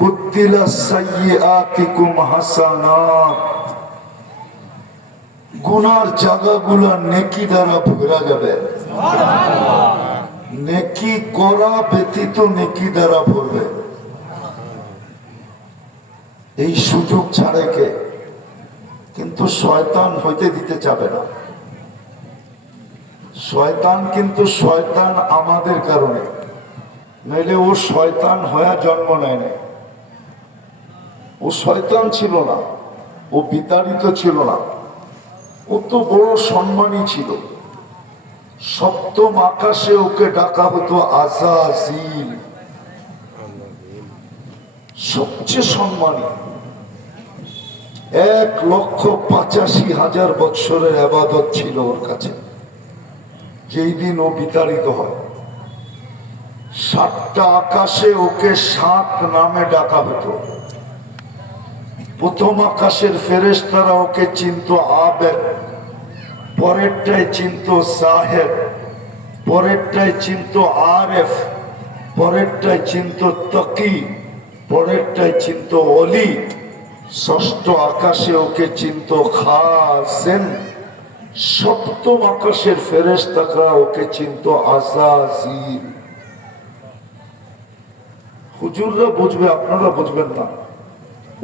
বুদ্দিলা সাইয়্যাতিকুম হাসানাত, গুনার জায়গাগুলো নেকি দ্বারা ভরা যাবে। নেকি করা ব্যতীত নেকি দ্বারা ভরবে, এই সুযোগ ছাড়ে কে? কিন্তু শয়তান হইতে দিতে চাবে না। শয়তান কিন্তু শয়তান আমাদের কারণে, নইলে ও শয়তান হয়ে জন্ম নেয় না। ও শয়তান ছিল না, ও বিতাড়িত ছিল না, ও তো বড় সম্মানী ছিল। সপ্তম আকাশে ওকে ডাকা হতো আযাযিল, সবচেয়ে সম্মানী। 1,85,000 বৎসরের ইবাদত ছিল ওর কাছে। যেই দিন ও বিতাড়িত হয়, 7টা আকাশে ওকে 7 নামে ডাকা হতো। প্রথম আকাশের ফেরেশতারা ওকে চিনত আবেদ, পরেরটায় চিনত সাহেব, পরেরটায় চিনত আরেফ, পরেরটায় চিনত তকি, পরেরটায় চিনত অলি। 6ষ্ঠ আকাশে ওকে চিনত খাসেন, 7ম আকাশের ফেরেশতারা ওকে চিনত আযাযিল। হুজুররা বুঝবে, আপনারা বুঝবেন না।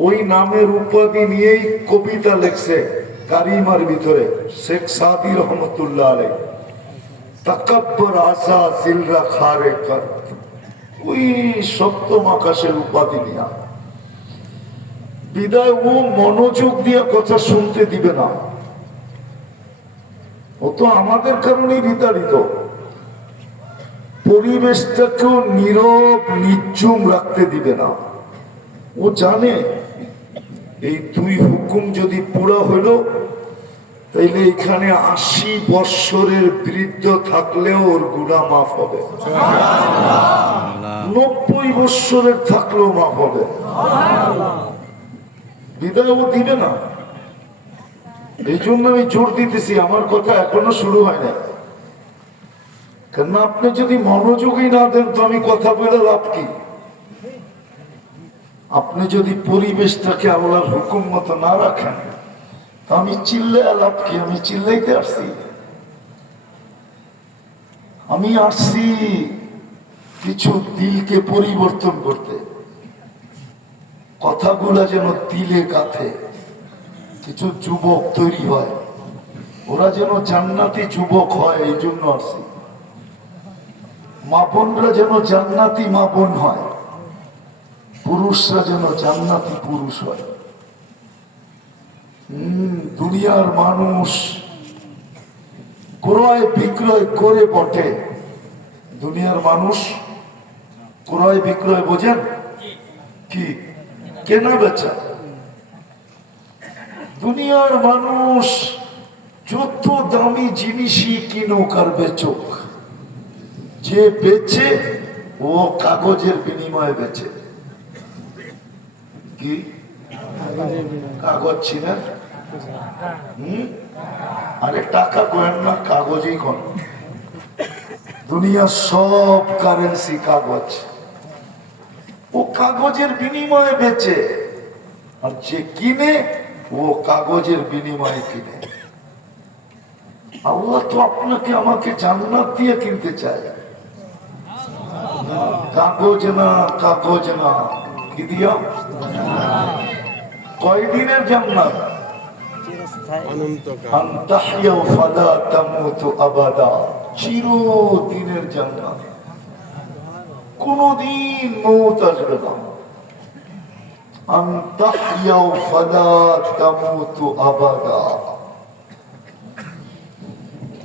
ওই নামের উপাধি নিয়েই কবিতা লেখছে কারিমার ভিতরে শেখ সাদি রহমতুল্লাহ আলাইহি, তাকাব্বর আযাযিলরা খারে কর। ওই 7ম আকাশের উপাধি নিয়া বিদায় ও মনোযোগ দিয়ে কথা শুনতে দিবে না। ও তো আমাদের কারণেই বিতাড়িত। পরিবেশটাকেও নীরব নির্জুম রাখতে দিবে না। ও জানে এই 2 হুকুম যদি পুরা হইল, তাইলে এখানে 80 বৎসরের বৃদ্ধ থাকলেও ওর গুনাহ মাফ হবে, 90 বৎসরের থাকলেও মাফ হবে। বিদায় ও দিবে না। এই জন্য আমি জোর দিতেছি, আমার কথা এখনো শুরু হয় না। কেন আপনি যদি মনোযোগই না দেন তো আমি কথা বলে লাভ কি? আপনি যদি পরিবেশটাকে আল্লাহর হুকুম মতো না রাখেন, তো আমি চিল্লাই লাভ কি? আমি চিল্লাইতে আসছি? আমি আসছি কিছু দিলকে পরিবর্তন করতে, কথাগুলা যেন দিলে গাথে, কিছু যুবক তৈরি হয়, ওরা যেন জান্নাতি যুবক হয়। এই জন্য আসছি। মা বোনরা যেন জান্নাতি মা বোন হয়, পুরুষরা যেন জান্নাতি পুরুষ হয়। দুনিয়ার মানুষ ক্রয় বিক্রয় করে বটে। দুনিয়ার মানুষ ক্রয় বিক্রয় বোঝেন কি? কেনা বেচা। দুনিয়ার মানুষ যত দামি জিনিসই কিনুক আর বেচুক, যে বেচে ও কাগজের বিনিময়ে বেচে। কি কাগজ ছিলেন? আরে টাকা করেন না, কাগজই কর। দুনিয়ার সব কারেন্সি কাগজ, ও কাগজের বিনিময়ে বেচে। আর যে কিনে ও কাগজের বিনিময়ে কিনে। আল্লাহ তো আপনাকে আমাকে জান্নাত দিয়ে কিনতে চায়, কাগজ না, কাগজ না। কি দিয়া? কয়দিনের জান্নাত? চিরদিনের জান্নাত, কোনদিন মৌত আসবে না।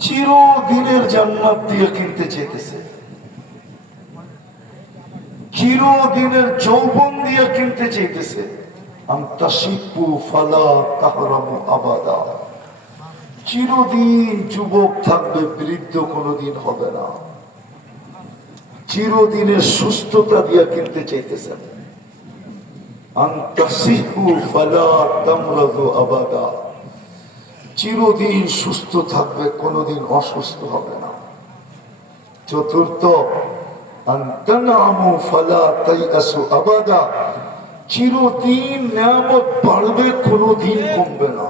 চিরদিনের জান্নাত দিয়ে কিনতে চেয়েছে, চিরদিনের যৌবন দিয়ে কিনতে চেয়েছে। চিরদিন যুবক থাকবে, বৃদ্ধ কোনদিন হবে না। চিরদিনের সুস্থতা দিয়ে কিনতে চাইতেছেন। চিরদিন সুস্থ থাকবে, কোনদিন অসুস্থ হবে না। চতুর্থ, চিরদিন নিয়ামত বাড়বে, কোনোদিন কমবে না।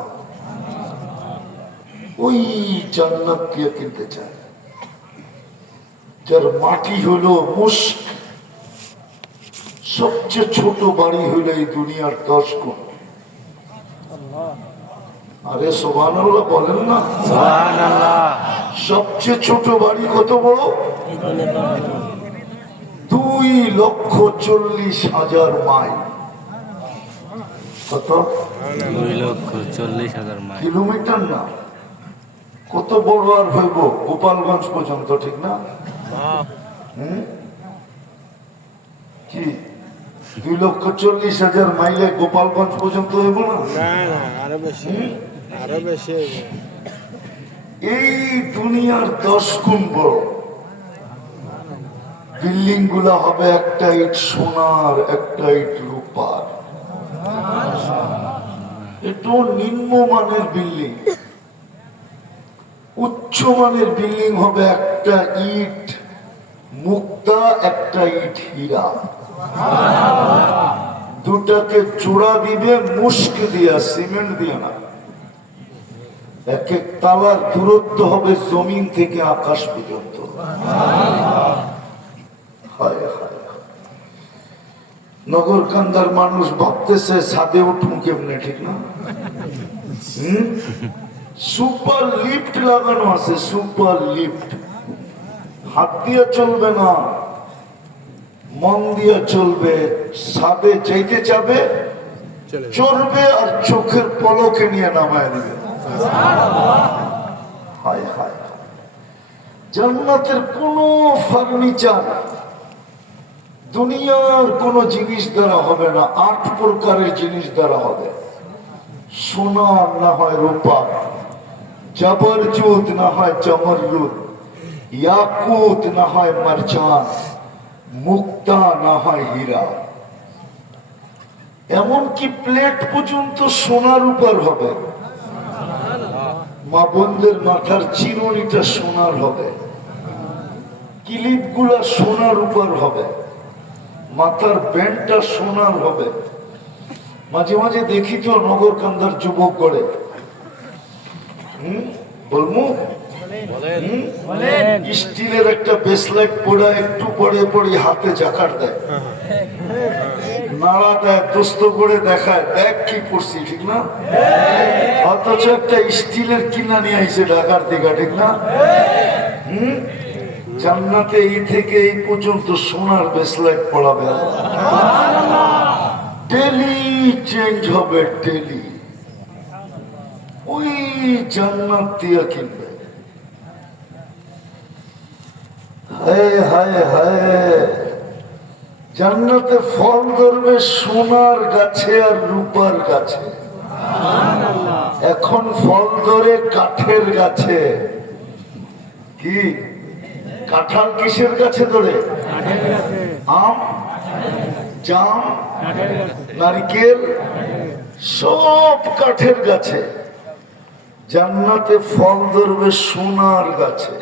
ওই জান্নাত দিয়ে কিনতে চায়, যার মাটি হলো মুস্ক, সবচেয়ে ছোট বাড়ি হলো এই দুনিয়ার 10 গুণ। আরে সুবহানাল্লাহ বলেন না। সবচেয়ে ছোট বাড়ি কত বড়? 2,40,000 মাইল। কত? 2,40,000 মাইল। কিলোমিটার না, কত বড় আর হইব? গোপালগঞ্জ পর্যন্ত, ঠিক না? কি 2,40,000 মাইলে গোপালগঞ্জ পর্যন্ত হইব না? আরো বেশি, আরো বেশি। এই দুনিয়ার 10 গুণ বড়। বিল্ডিং গুলা হবে একটা ইট সোনার, একটা ইট রূপার। একটু নিম্নমানের বিল্ডিং। উচ্চমানের বিল্ডিং হবে একটা ইট মুক্তা, একটা ইট হীরা। দুটাকে জোড়া দিবে মুস্ক দিয়া, সিমেন্ট দিয়ে না। এক এক তালার দূরত্ব হবে জমিন থেকে আকাশ পর্যন্ত। নগরকান্দার মানুষ ভাবতেছে ছাদে উঠুন কেমনে, ঠিক না? সুপার লিফট লাগানো আছে, সুপার লিফট। হাত দিয়ে চলবে না, মন দিয়ে চলবে। ছাদে যেতে চাবে চড়বে, আর চোখের পলকে নিয়ে নামায় দিবে। হায় হায়, জান্নাতের কোন ফার্নিচার দুনিয়ার কোন জিনিস দ্বারা হবে না। 8 প্রকারের জিনিস দ্বারা হবে। সোনা না হয় রূপা, জবরজুদ না হয় জমরজুদ, ইয়াকুত না হয় মারজান, মুক্তা না হয় হীরা। এমনকি প্লেট পর্যন্ত সোনার উপর হবে। মা বোনদের মাথার চিরুনিটা সোনার হবে, ক্লিপ গুলা সোনার উপর হবে, মাথার ব্যান্ডটা সোনার হবে। মাঝে মাঝে দেখি তো নগরকান্দার যুবক করে, বলবো স্টিলের একটা বেসলাইট পড়া, একটু পরে পরে হাতে জাকার দেয়, নাড়া দেয়, দোস্ত করে দেখায়, দেখ কি পড়ছি, ঠিক না? অথচ একটা স্টিলের কিনা নিয়ে আইছে ঢাকার দিঘা, ঠিক না? জান্নাতে এই থেকে এই পর্যন্ত সোনার বেসলাইট পড়াবে। ডেলি চেঞ্জ হবে, ডেলি। ওই জান্নাত দিয়া কিনবে। হায় হায় হায়, জান্নাতে ফল ধরবে সোনার গাছে আর রূপার গাছে। এখন ফল ধরে কাঠের গাছে। কি কাঁঠাল কিসের গাছে ধরে? আম, জাম, নারিকেল, সব কাঠের গাছে। জান্নাতে ফল ধরবে সোনার গাছে,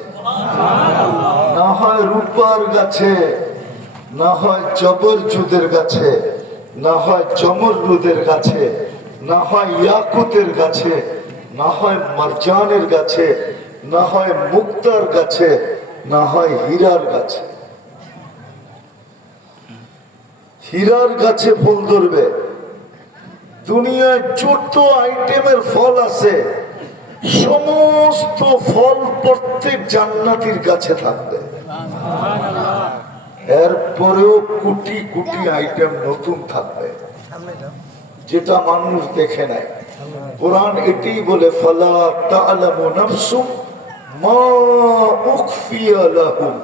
না হয় রূপার গাছে, না হয় জবরজুদের গাছে, না হয় জমরজুদের গাছে, না হয় ইয়াকুতের গাছে, না হয় মারজানের গাছে, না হয় মুক্তার গাছে, না হয় হীরার গাছে। হীরার গাছে ফল ধরবে। দুনিয়ায় যত আইটেমের ফল আছে, সমস্ত ফল প্রত্যেক জান্নাতীর গাছে থাকবে। এরপরেও কোটি কোটি আইটেম নতুন থাকবে, যেটা মানুষ দেখে নাই। কোরআন এটাই বলে, ফালা তা'লামু নাফসুম মা উখফিয়া লাহুম।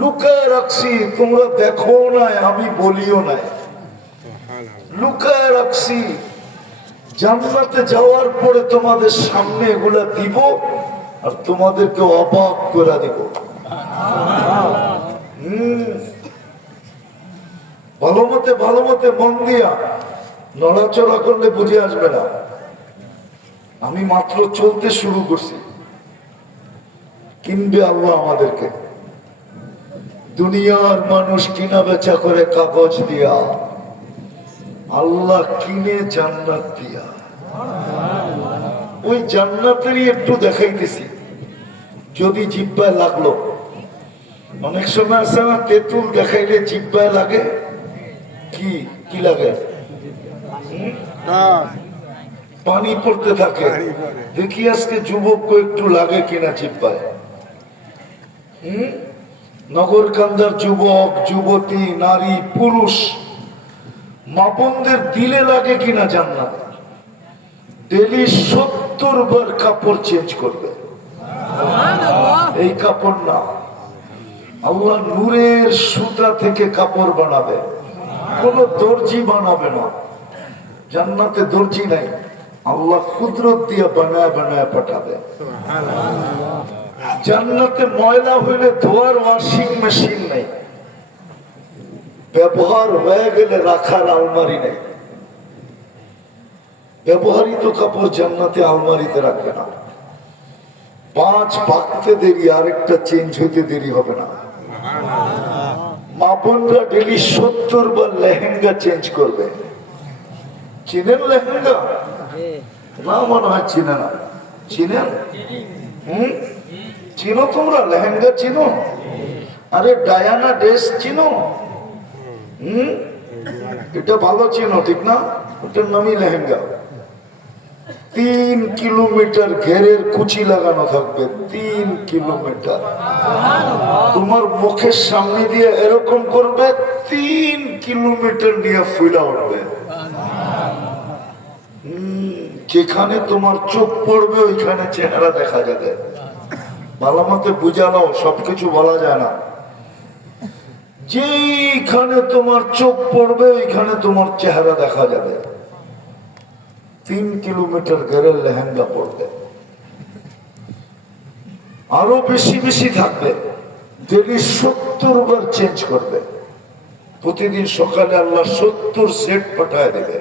লুকায় রাখছি, তোমরা দেখো না, আমি বলিও না, লুকায় রাখছি। জান্নাতে যাওয়ার পরে তোমাদের সামনে এগুলা দিব, আর তোমাদেরকে অবাক করে দিব। ভালো মতে মন দিয়া নড়াচড়া করলে বুঝে আসবে না। আমি মাত্র চলতে শুরু করছি। কিনবে আল্লাহ আমাদেরকে। দুনিয়ার মানুষ কিনা বেচা করে কাগজ দিয়া, আল্লাহ কিনে জান্নাত দিয়া। ওই জান্নাতেরই একটু দেখাইতেছি, যদি জিব্বায় লাগলো। অনেক সময় আছে না, তেঁতুল দেখাইলে জিব্বায় লাগে, কি কি লাগে? পানি পড়তে থাকে। দেখি আজকে যুবককে একটু লাগে কিনা জিব্বায়। নগরকান্দার যুবক, যুবতী, নারী, পুরুষ, মা বোনদের দিলে লাগে কিনা জান্নাত? ডেলি 70 বার কাপড় চেঞ্জ করবে। এই কাপড় না, আল্লাহ নূরের সুতা থেকে কাপড় বানাবে, কোন দর্জি বানাবে না। জান্নাতে দর্জি নাই, আল্লাহ কুদরত দিয়ে বানায় বানায় পাঠাবে। জান্নাতে ময়লা হইলে ধোয়ার ওয়াশিং মেশিন নেই, ব্যবহার হয়ে গেলে রাখার আলমারি নেই। ব্যবহারিত কাপড় জান্নাতে আলমারিতে রাখবে না। 5 পাকতে দেরি, আরেকটা চেঞ্জ হইতে দেরি হবে না। মা বোনরা ডেলি 70 বার লেহেঙ্গা চেঞ্জ করবে। চিনেন লেহেঙ্গা? না মনে হয় চিনে না। চিনেন? চিনো তোমরা লেহেঙ্গা? চিনো? আরে ডায়ানা ড্রেস চিনো? এটা ভালো চিনো, ঠিক না? ওটার নামই লেহেঙ্গা। 3 কিলোমিটার ঘেরের কুচি লাগানো থাকবে, 3 কিলোমিটার। তোমার মুখের সামনে দিয়ে এরকম করবে, 3 কিলোমিটার নিয়ে ফুলা উঠবে। যেখানে তোমার চোখ পড়বে ওইখানে চেহারা দেখা যাবে। ভালো মতো বুঝালাও, সবকিছু বলা যায় না। যেখানে তোমার চোখ পড়বে ওইখানে তোমার চেহারা দেখা যাবে। 3 কিলোমিটার ঘেরের লেহেঙ্গা পড়বে, আরো বেশি বেশি থাকবে। ডেলি 70 বার চেঞ্জ করবে। প্রতিদিন সকালে আল্লাহ 70 সেট পাঠায় দেবে।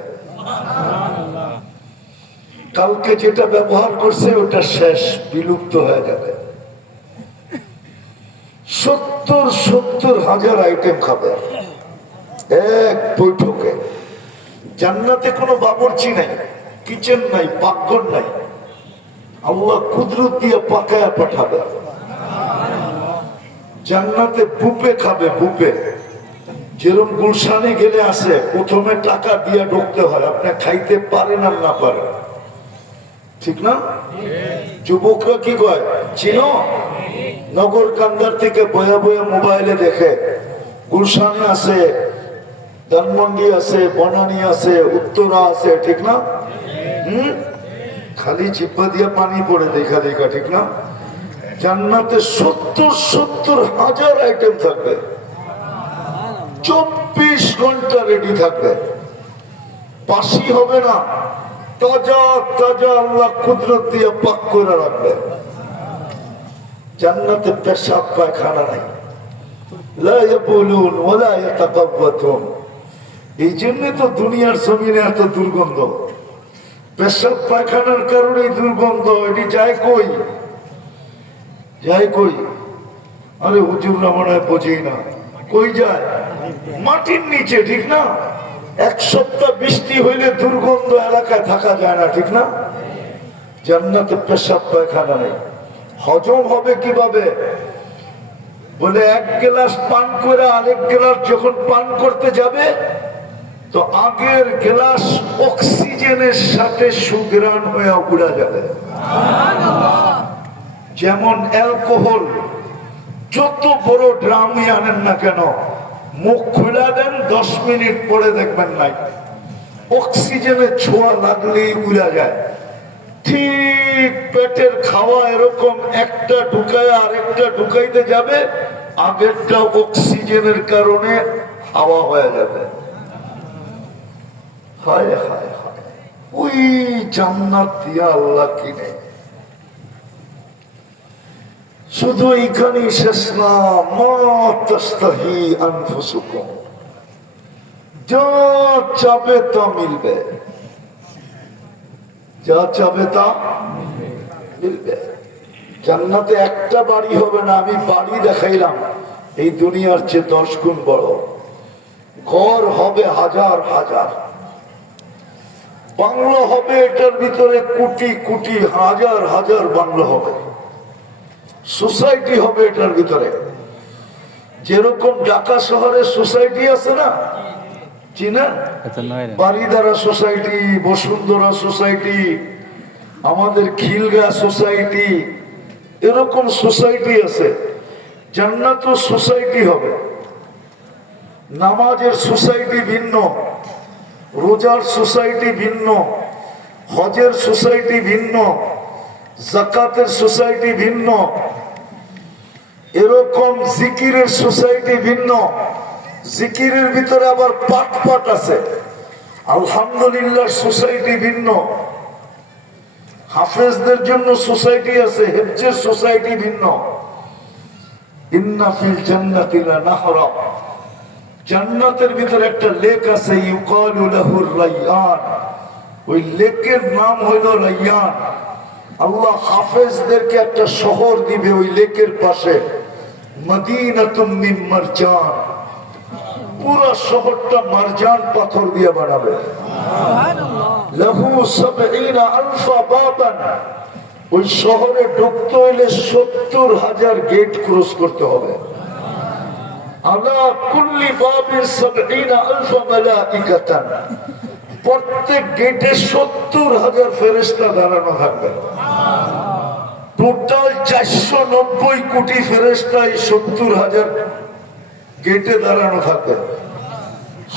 কালকে যেটা ব্যবহার করছে ওটা শেষ, বিলুপ্ত হয়ে যাবে। 70,000 আইটেম খাবে এক বৈঠকে। জান্নাতে কোনো বাবুর্চি নাই, কিচেন নাই, পাকঘর নাই। আল্লাহ কুদরত দিয়ে পাকায়া পাঠাবে। জান্নাতে বুফে খাবে, বুফে। যেরকম গুলশানে গেলে আসে, প্রথমে টাকা দিয়ে ঢুকতে হয়, আপনি খাইতে পারেন আর না পারেন, ঠিক না? যুবকরা কি কয় চিনো? নগর কান্দার থেকে বয়া বয়া মোবাইলে দেখে, গুলশানে আছে, ধানমন্ডি আছে, বনানী আছে, উত্তরা আছে, ঠিক না? খালি জিব্বা দিয়ে পানি পড়ে দেখা দেখা, ঠিক না? জান্নাতে 70,000 আইটেম থাকবে, 24 ঘন্টা রেডি থাকবে। বাসি হবে না, তাজা তাজা আল্লাহ কুদরত দিয়ে পাক করে রাখবে। জান্নাতে পেশাব পায়খানা নাই, লা ইয়াবুলুন ওয়ালা ইয়াতাকাব্বাতুন। এই জন্য তো দুনিয়ার জমিনে এত দুর্গন্ধ। পেশাব পায়খানার কারণে দুর্গন্ধ। এটি যায় কই? যায় কই? আরে হুজুররা মনে হয় বোঝেই না। কই যায়? মাটির নিচে, ঠিক না? 1 সপ্তাহ বৃষ্টি হইলে দুর্গন্ধ এলাকায় থাকা যায় না, ঠিক না? জান্নাতে পেশাব পায়খানা নেই। হজম হবে কিভাবে? বলে 1 গ্লাস পান করে আরেক গ্লাস যখন পান করতে যাবে, তো আগের গ্লাস অক্সিজেনের সাথে সুগ্রাণ হয়ে উড়া যাবে। যেমন অ্যালকোহল, যত বড় ড্রামই আনেন না কেন, মুখ খুলে দেন, 10 মিনিট পরে দেখবেন নাই, অক্সিজেনের ছোঁয়া লাগলেই উড়া যায়। ঠিক পেটের খাওয়া এরকম, একটা ঢুকায় আরেকটা ঢুকাইতে যাবে, আগেরটা অক্সিজেনের কারণে হাওয়া হয়ে যাবে। হায় হায় হায়, ওই জান্নাত দিয়া আল্লাহ কিনে। শুধু এইখানেই শেষ না, মা তাস্তাহি আনফুসুকুম, যা চাবে তা মিলবে, যা চাবে তা মিলবে। জান্নাতে একটা বাড়ি হবে না, আমি বাড়ি দেখাইলাম এই দুনিয়ার চেয়ে 10 গুণ বড়। ঘর হবে হাজার হাজার, বাংলো হবে, এটার ভিতরে কোটি কোটি হাজার হাজার বাংলো হবে, সোসাইটি হবে এটার ভিতরে। যেরকম ঢাকা শহরে সোসাইটি আছে না, চিনেন? বারিদারা সোসাইটি, বসুন্ধরা সোসাইটি, আমাদের খিলগা সোসাইটি, এরকম সোসাইটি আছে। জান্নাত সোসাইটি হবে। নামাজের সোসাইটি ভিন্ন, রোজার সোসাইটি ভিন্ন, হজের সোসাইটি ভিন্ন, যাকাতের সোসাইটি ভিন্ন, এরকম জিকিরের সোসাইটি ভিন্ন। জিকিরের ভিতরে আবার পাট পাট আছে। আলহামদুলিল্লাহ সোসাইটি ভিন্ন, হাফেজদের জন্য সোসাইটি আছে, হেফজের সোসাইটি ভিন্ন। ইন্না ফিল জান্নাতি লানাহরা, জান্নাতের ভিতরে একটা লেক আছে, ইউকালু লাহুর রায়্যান, ওই লেকের নাম হইল রায়্যান। আল্লাহ হাফেজদেরকে একটা শহর দিবে ওই লেকের পাশে, মদিনাতুম মিন মারজান, পুরো শহরটা মারজান পাথর দিয়ে বানাবে। লাহু ৭০,০০০ বাবান, ওই শহরে ঢুকতে হইলে ৭০,০০০ গেট ক্রস করতে হবে। আলা কুল্লি বাবিন ৭০,০০০ মালাইকাতান, প্রত্যেক গেটে ৭০,০০০ ফেরেশতা দাঁড়ানো থাকবে। টোটাল ৪৯০ কোটি ফেরেশতা এই ৭০,০০০ গেটে দাঁড়ানো থাকবে।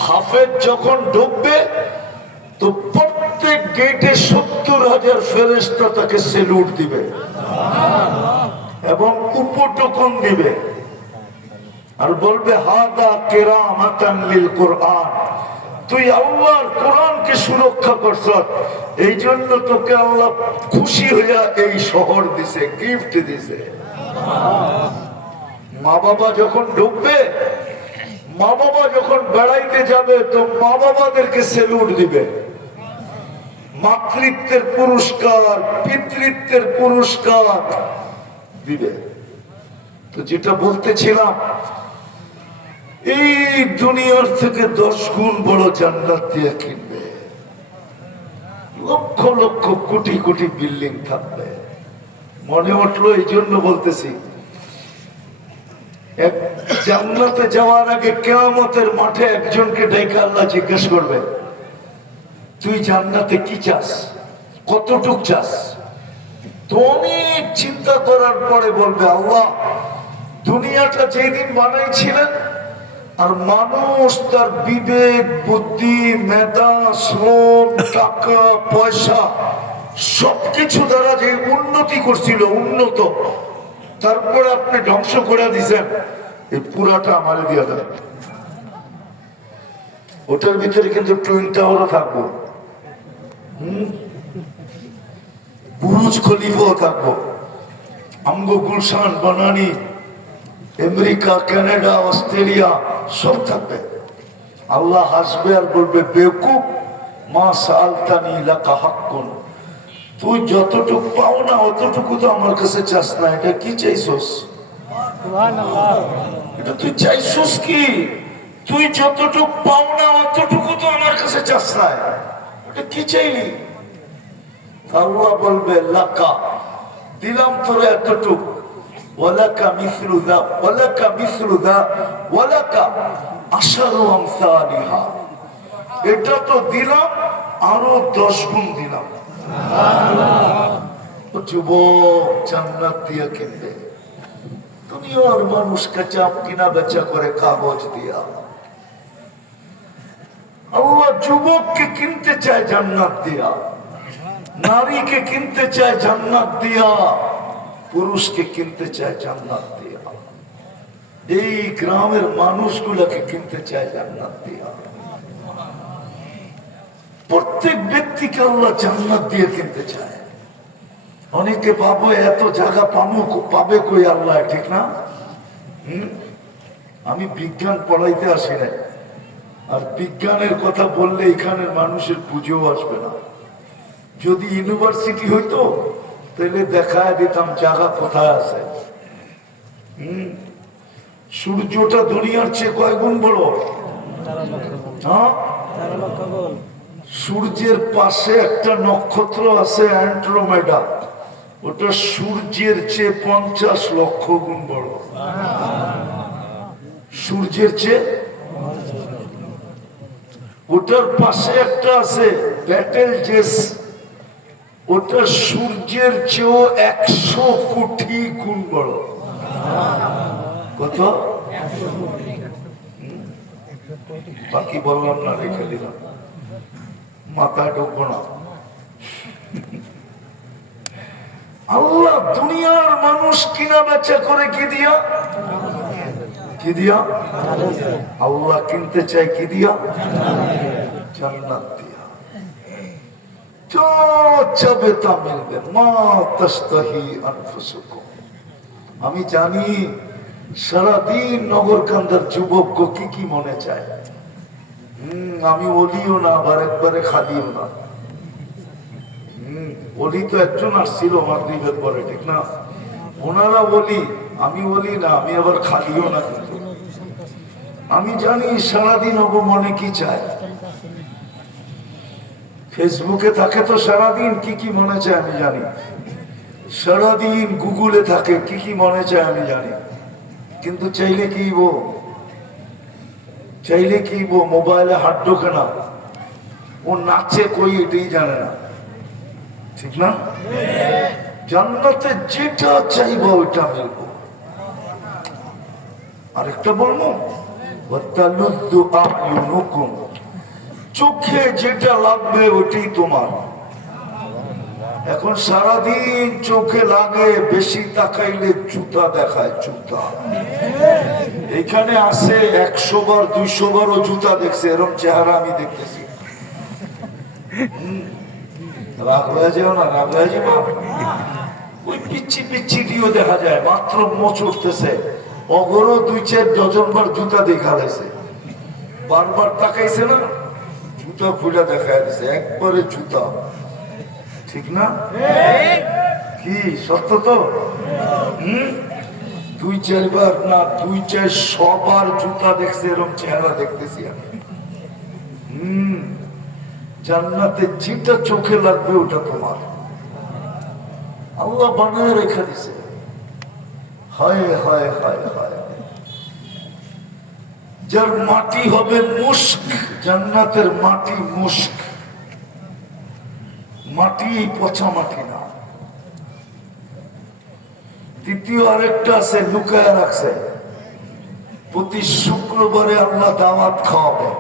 হাফেজ যখন ঢুকবে তো প্রত্যেক গেটে ৭০,০০০ ফেরেশতা তাকে সেলুট দিবে এবং উপটোকন দিবে আর বলবে হাদা কিরামাতান লিল কুরআন, তুই আল্লাহর কোরআনকে সুরক্ষা করছ, এই জন্য তোকে আল্লাহ খুশি হইয়া এই শহর দিছে, গিফট দিছে। মা বাবা যখন ঢুকবে, মা বাবা যখন বেড়াইতে যাবে তো মা বাবাদেরকে সেলুট দিবে, মাতৃত্বের পুরস্কার, পিতৃত্বের পুরস্কার দিবে। তো যেটা বলতেছিলাম, এই দুনিয়ার থেকে 10 গুণ বড় জান্নাত দিয়ে কিনবে, লক্ষ লক্ষ কোটি কোটি বিল্ডিং থাকবে। মনে উঠলো এই জন্য বলতেছি, জান্নাতে যাওয়ার আগে কিয়ামতের মাঠে একজনকে ডেকে আল্লাহ জিজ্ঞেস করবে, তুই জান্নাতে কি চাস, কতটুক চাস? তো অনেক চিন্তা করার পরে বলবে, আল্লাহ দুনিয়াটা যেদিন বানাইছিলেন আর মানুষ তার বিবেক, বুদ্ধি, মেধা, শ্রম, টাকা পয়সা সবকিছু দ্বারা যে উন্নতি করছিল, উন্নত, তারপরে আপনি ধ্বংস করে দিয়েছেন, এই পুরাটা আমারে দিয়া দেয়। ওটার ভিতরে কিন্তু টুইন টাওয়ারও থাকবো, বুরুজ খলিফাও থাকবো, আমগো গুলশান, বানানি, আমেরিকা, কানাডা, অস্ট্রেলিয়া সব থাকবে। আল্লাহ হাসবে আর বলবে, বেকুব, মা সালতানি লাকা হাক্কুন, তুই যতটুকু পাও না অতটুকু তো আমার কাছে চাস না, এটা কি চাইছস? এটা তুই চাইছস কি? তুই যতটুকু পাও না অতটুকু তো আমার কাছে চাস না, এটা কি চাইলি? আল্লাহ বলবে, লাকা, দিলাম তোরে এতটুক, ওয়ালাকা মিসলু দা, ওয়ালাকা মিসলু দা, ওয়ালাকা আশারু আমসালিহা, এটা তো দিলাম আরো 10 গুণ দিলাম। যুবক জান্নাত দিয়ে কিনবে। দুনিয়ার মানুষ কাঁচা কিনা বেচা করে কাগজ দিয়া, আল্লাহ যুবককে কিনতে চায় জান্নাত দিয়া, নারীকে কিনতে চায় জান্নাত দিয়া, পুরুষকে কিনতে চায় জান্নাত দিয়া, এই গ্রামের মানুষগুলোকে কিনতে চায় জান্নাত দিয়া। প্রত্যেক ব্যক্তিকে আল্লাহ জান্নাত দিয়ে কিনতে চায়। অনেকে পাবো এত জায়গা পাবে কই আল্লাহ, ঠিক না? আমি বিজ্ঞান পড়াইতে আসি না, আর বিজ্ঞানের কথা বললে এখানের মানুষের পুজো আসবে না। যদি ইউনিভার্সিটি হইতো তাহলে দেখায় দিতাম জায়গা কোথায় আছে। সূর্যটা দুনিয়ার চেয়ে কয় গুণ বড়? হ্যাঁ, সূর্যের পাশে একটা নক্ষত্র আছে অ্যান্ড্রোমেডা, ওটা সূর্যের চেয়ে 50 লক্ষ গুণ বড়। সূর্যের চেয়ে। ওটার পাশে একটা আছে ব্যাটেল জেস, ওটা সূর্যের চেয়েও 100 কোটি গুণ বড়। কত? বাকি বললাম না, রেখে দিলাম, মাথায় ঢুকবো না। আল্লাহ দুনিয়ার মানুষ কিনা বেচা করে কি দিয়া? কি দিয়া? আল্লাহ কিনতে চাই কি দিয়া? জান্নাত দিয়া। যা চাবে তা মিলবে। মা তাস্তাহি আনফুসুকুম। আমি জানি সারাদিন নগরকান্দার যুবক কি কি মনে চায়। আমি ওলিও না, আবার একবারে খালিও না। ওলি তো একজন আসছিল মাগরিবের পরে, ঠিক না? ওনারা বলি, আমি বলি না, আমি আবার খালিও না। কিন্তু আমি জানি সারাদিন হবো মনে কি চায়। ফেসবুকে থাকে তো সারাদিন কি কি মনে চায় আমি জানি। সারাদিন গুগলে থাকে কি কি মনে চায় আমি জানি। কিন্তু চাইলে কি চাইলে কি মোবাইলে হাত ঢোকে না, ও নাচে কই এটাই জানে না, ঠিক না? জান্নাতে যেটা চাইবো ওইটা মিলবো। আরেকটা বলবো, চোখে যেটা লাগবে ওইটাই তোমার। এখন সারাদিন চোখে লাগে, বেশি তাকাইলে জুতা দেখায়, জুতা। এখানে আসে 100 বার 200 বারও জুতা দেখছে, এরকম চেহারা আমি দেখতেছি। রাগ হয়ে যাও না, রাগ হয়ে যাবো। ওই পিচ্ছি পিচ্ছি দিয়েও দেখা যায়, মাত্র মোচ উঠতেছে, অগরও 2-4 ডজন বার জুতা দেখা গেছে। বারবার তাকাইছে না, জুতা খুলে দেখা দিছে, একবারে জুতা, ঠিক না? কি সত্য তো? 2-4 বার না, 2-400 বার জুতা দেখছে, এরকম চেহারা দেখতেছি আমি। জান্নাতে যেটা চোখে লাগবে ওটা তোমার। আল্লাহ বানায় রেখে দিছে। হায় হায় হায় হায়। যার মাটি হবে মুস্ক, জান্নাতের মাটি মুস্ক, মাটি পচা মাটি না। দ্বিতীয় আরেকটা আছে, লুকায় রাখছে, প্রতি শুক্রবারে আল্লাহ দাওয়াত খাওয়াবে,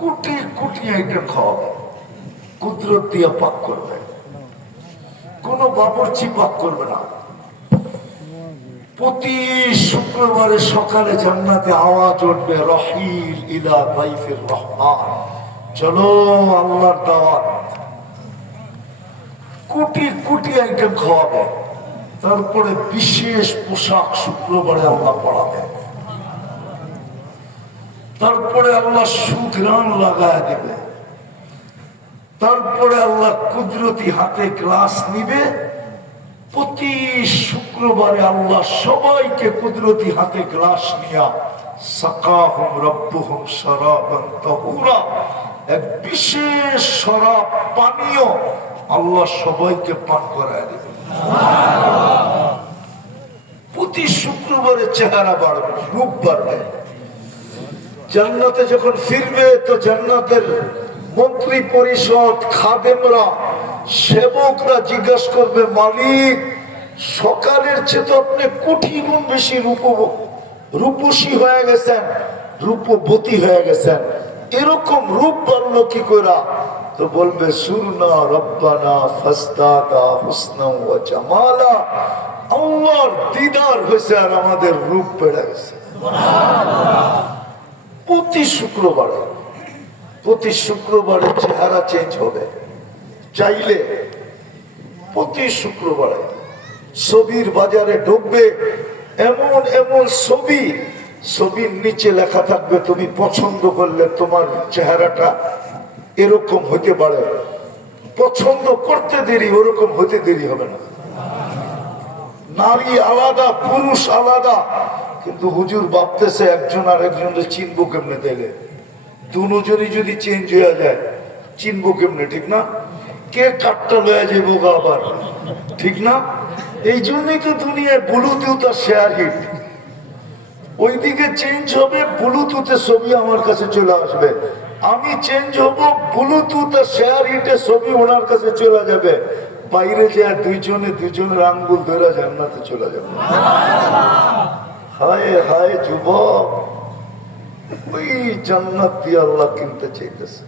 কোটি কোটি আইটেম খাওয়াবে, কুদরত দিয়ে পাক করবে, কোন বাবুর্চি পাক করবে না। প্রতি শুক্রবারে সকালে জান্নাতে আওয়াজ উঠবে, রহিল ইলা দাইফির রহমান, চলো আল্লাহর দাওয়াত। কোটি কোটি আইটেম খাওয়াবে। তারপরে বিশেষ পোশাক শুক্রবারে আল্লাহ পড়াবে। তারপরে আল্লাহ সুঘ্রাণ লাগায় দেবে। তারপরে আল্লাহ কুদরতি হাতে গ্লাস নিবে। প্রতি শুক্রবারে আল্লাহ সবাইকে কুদরতি হাতে গ্লাস নিয়া সাকাহুম রাব্বুহুম শারাবান তাহুরা, এক বিশেষ শরাব পানীয় আল্লাহ সবাইকে পান করায় দেবে। প্রতি শুক্রবারে চেহারা বাড়বে, রূপ বাড়বে। জান্নাতে যখন ফিরবে তো জান্নাতের মন্ত্রী পরিষদ, খাদেমরা, সেবকরা জিজ্ঞাসা করবে, মালিক সকালের চেয়ে তো আপনি কোটি গুণ বেশি রূপসী হয়ে গেছেন, রূপবতী হয়ে গেছেন, এরকম রূপ বাড়লো কি করে? তো বলবে, সুরনা রব্বানা ফাসদাদা হুসনা ওয়া জামালা, আল্লাহর দিদার হয়েছে আর আমাদের রূপ বেড়ে গেছে। প্রতি শুক্রবারে চেহারা চেঞ্জ হবে। চাইলে প্রতি শুক্রবারে ছবির বাজারে ঢুকবে, এমন এমন ছবির নিচে লেখা থাকবে, তুমি পছন্দ করলে তোমার চেহারাটা এরকম হতে পারে, পছন্দ করতে দেরি, ওরকম হতে দেরি হবে না। নারী আলাদা, পুরুষ আলাদা, কিন্তু হুজুর ভাবতেছে একজন আর একজনকে চিনবো কেমনে দিলে। দুজনই যদি চেঞ্জ হয়ে যায় চিনবো কেমনে, ঠিক না? কে কাঠটা লয়ে যাবো আবার, ঠিক না? এই জন্যই তো দুনিয়ায় ব্লুটুথ আর শেয়ার হিট। ওইদিকে চেঞ্জ হবে, ব্লুটুথে ছবি আমার কাছে চলে আসবে, আমি চেঞ্জ হব, ব্লুটুথ আর শেয়ার হিটে ছবি ওনার কাছে চলে যাবে। বাইরে যায় দুজনের আঙ্গুল ধরে জান্নাতে চলে যাবে। হায় হায় যুবক, ওই জান্নাত দিয়ে আল্লাহ কিনতে চাইতেছে।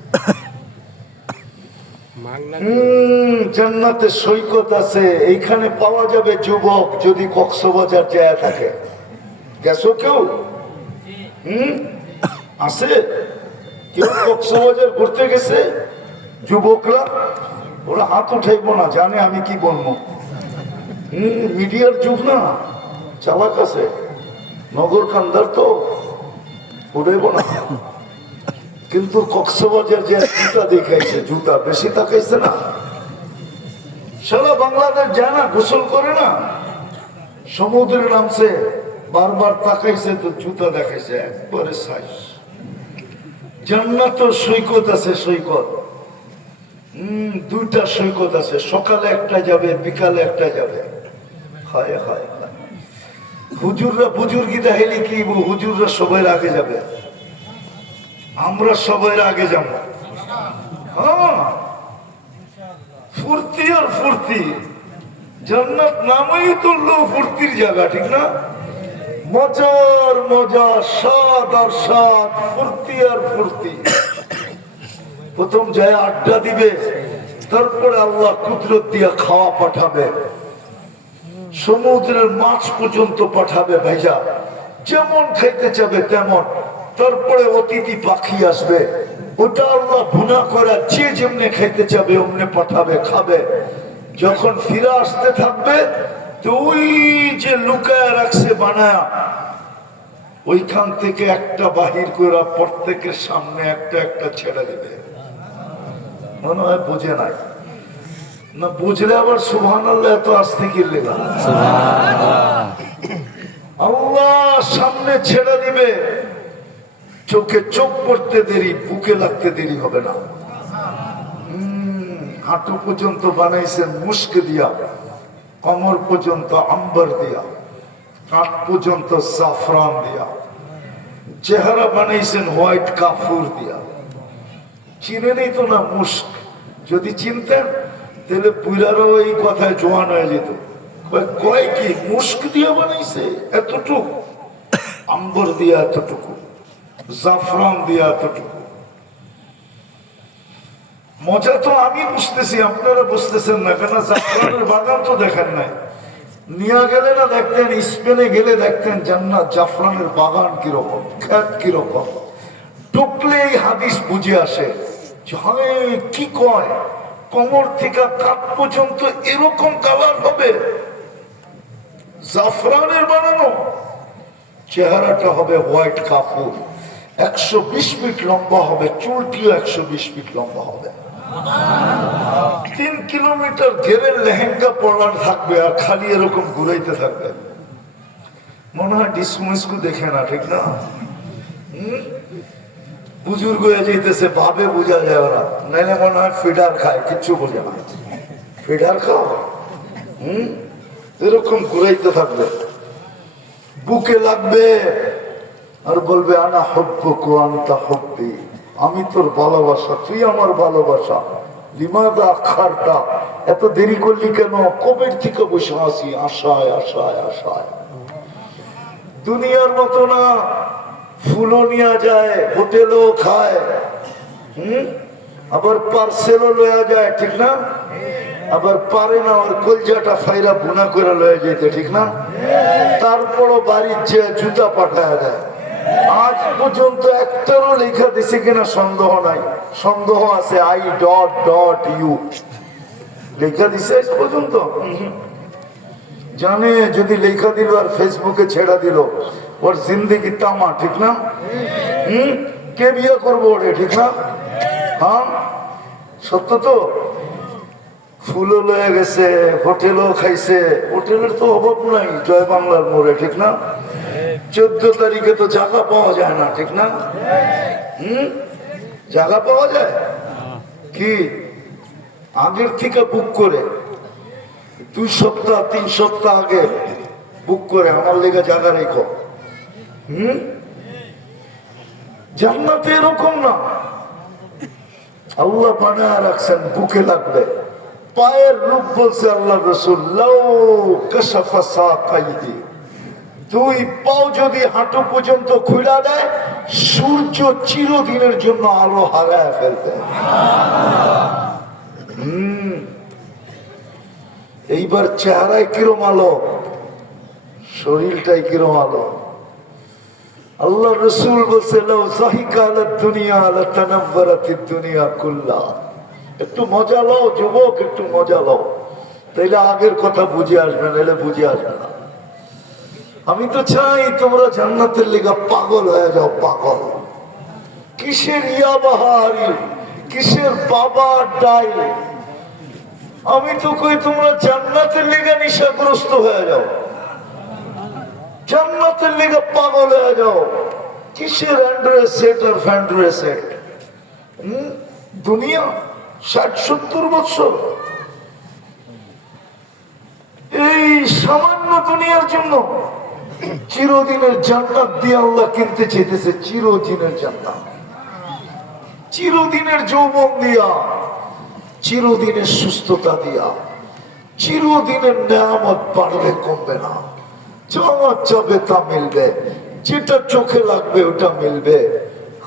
জান্নাতে সৈকত আছে, এইখানে পাওয়া যাবে যুবক যদি কক্সবাজার যায় থাকে। গেছো কেউ? আছে কেউ কক্সবাজার ঘুরতে গেছে? যুবকরা ওরা হাত উঠাইবো না, জানে আমি কি বলবো। মিডিয়ার যুগ না, চালাক আছে, নগর খান্দার তো উঠাইবো না। কিন্তু কক্সবাজার যে জুতা দেখাইছে, জুতা বেশি তাকাইছে না। সারা বাংলাদেশ যায় না, গোসল করে না, সমুদ্রে নামছে, বারবার তাকাইছে তো জুতা দেখাইছে একবারে সাইজ। জান্নাত সৈকত আছে, সৈকত। দুইটা সৈকত আছে, সকালে একটা যাবে, বিকালে একটা যাবে। হায় হায় হায়, হুজুররা বুজুর্গি দেখাইলে কি, হুজুররা সবাই আগে যাবে, আমরা সবাই আগে যাব। হ্যাঁ, ফুর্তি আর ফুর্তি, জান্নাত নামই তুললো ফুর্তির জায়গা, ঠিক না? মজার মজা, স্বাদ আর স্বাদ, ফুর্তি আর ফুর্তি। প্রথম যায় আড্ডা দিবে, তারপরে আল্লাহ কুদরত দিয়া খাওয়া পাঠাবে, সমুদ্রের মাছ পর্যন্ত পাঠাবে ভাইজা, যেমন খাইতে চাবে তেমন। তারপরে অতিথি পাখি আসবে, ওটা আল্লাহ ভুনা করা, যে যেমনে খাইতে চাবে অমনে পাঠাবে, খাবে। যখন ফিরে আসতে থাকবে তো ওই যে লুকায় রাখছে বানায়া, ওইখান থেকে একটা বাহির করে প্রত্যেকের সামনে একটা একটা ছেড়ে দেবে। মনে হয় বুঝে নাই না, বুঝলে আবার সুবহানাল্লাহ এত আসতে কি লেগা। আল্লাহ সামনে ছেড়ে দিবে, চোখে চোখ পড়তে দেরি, বুকে লাগতে দেরি হবে না। হাঁটু পর্যন্ত বানাইছেন মুস্ক দিয়া, কমর পর্যন্ত আম্বার দিয়া, কাঠ পর্যন্ত জাফরান দিয়া, চেহারা বানাইছেন হোয়াইট কাফুর দিয়া। চিনে নেই তো না মুস্ক, যদি চিনতেন তাহলে পুরারও এই কথায় জোয়ান হয়ে যেত। কয় কি মুস্ক দিয়া বানাইছে, এতটুকু আম্বর দিয়া, এতটুকু জাফরান দিয়া, এতটুকু। মজা তো আমি বুঝতেছি, আপনারা বুঝতেছেন না, কেন জাফরানের বাগান তো দেখেন নাই। নিয়ে গেলে না দেখতেন, স্পেনে গেলে দেখতেন জান্নাত জাফরানের বাগান কিরকম, খেত কিরকম। ঢুকলে এই হাদিস বুঝে আসে, কি কয়, কোমর থেকে কাঠ পর্যন্ত এরকম কালার হবে, জাফরানের বানানো। চেহারাটা হবে হোয়াইট কাপুর, 120 ফিট লম্বা হবে, চুলটিও 120 ফিট লম্বা হবে। 3 কিলোমিটার ঘেরের লেহেঙ্গা পরার থাকবে, আর খালি এরকম ঘুরাইতে থাকবে। মনে হয় ডিসমুসকু দেখে না, ঠিক না? বুজুর্গ হয়ে যেতেছে, ভাবে বোঝা যায় ওরা, নাইলে মনে হয় ফিডার খায়, কিচ্ছু বোঝে না। ফিডার খাও, এরকম ঘুরাইতে থাকবে, বুকে লাগবে আর বলবে আনা হব্বুকু আনতা হব্বি, আমি তোর ভালোবাসা, তুই আমার ভালোবাসা। লিমাদা আখারতা, এত দেরি করলি কেন, কবের থেকে বসে আসি আশায় আশায় আশায়। দুনিয়ার মতো না, ফুলও নিয়ে যায়, হোটেলও খায়, আবার পার্সেলও লয়া যায়, ঠিক না? আবার পারে না ওর কলজাটা ফাইরা বুনা করে লয়ে যেতে, ঠিক না? তারপরও বাড়ির যে জুতা পাঠায় দেয়। আজ পর্যন্ত একটারও লেখা দিছে কিনা সন্দেহ নাই, সন্দেহ আছে I.U লেখা দিছে আজ পর্যন্ত। জানে যদি লেখা দিল আর ফেসবুকে ছেড়া দিল, ওর জিন্দগি তামা, ঠিক না? কে বিয়ে করবো ওরে, ঠিক না? হ্যাঁ, সত্য তো। ফুলও লয়ে গেছে, হোটেলও খাইছে, হোটেলের তো অভাব নাই জয় বাংলার মোড়ে, ঠিক না? 14 তারিখে তো জায়গা পাওয়া যায় না, ঠিক না? জায়গা পাওয়া যায় কি আগের থেকে বুক করে 2 সপ্তাহ 3 সপ্তাহ আগে বুক করে আমার লেগে জায়গা রেখো। জান্নাতে এরকম না, আল্লাহ বানায় রাখছেন বুকে লাগবে। পায়ের রূপ বলছে আল্লাহ রসুল, লাউ কাশাফা সাকাইহি, 2 পাও যদি হাঁটু পর্যন্ত খুলে দেয় সূর্য চিরদিনের জন্য আলো হারায় ফেলবে। এইবার চেহারায় কিরম আলো, শরীরটাই কিরম আলো। আল্লাহ রসুল বলছে, লাউ যাহিকা আলা দুনিয়া লাতানাওয়ারাতিদ দুনিয়া কুল্লা। একটু মজা লও যুবক, একটু মজা লও, তাইলে আগের কথা বুঝে আসবে, নাহলে বুঝে আসবে না। আমি তো চাই তোমরা জান্নাতের লেগা পাগল হয়ে যাও, পাগল। কিসের ইয়াবাহারি, কিসের বাবা ডাইল। আমি তো কই তোমরা জান্নাতের লেগা নেশাগ্রস্ত হয়ে যাও, জান্নাতের লেগে পাগল হয়ে যাও। কিসের অ্যান্ড্রয়েড সেট আর ফ্যান্ড্রয়েড সেট? দুনিয়া 60-70 বছর এই সামান্য দুনিয়ার জন্য চিরদিনের জান্নাত দিয়ে আল্লাহ কিনতে চেয়েছে। চিরদিনের জান্নাত, চিরদিনের যৌবন দিয়া, চিরদিনের সুস্থতা দিয়া, চিরদিনের নেয়ামত বাড়বে কমবে না। যা চাবে তা মিলবে, যেটা চোখে লাগবে ওটা মিলবে।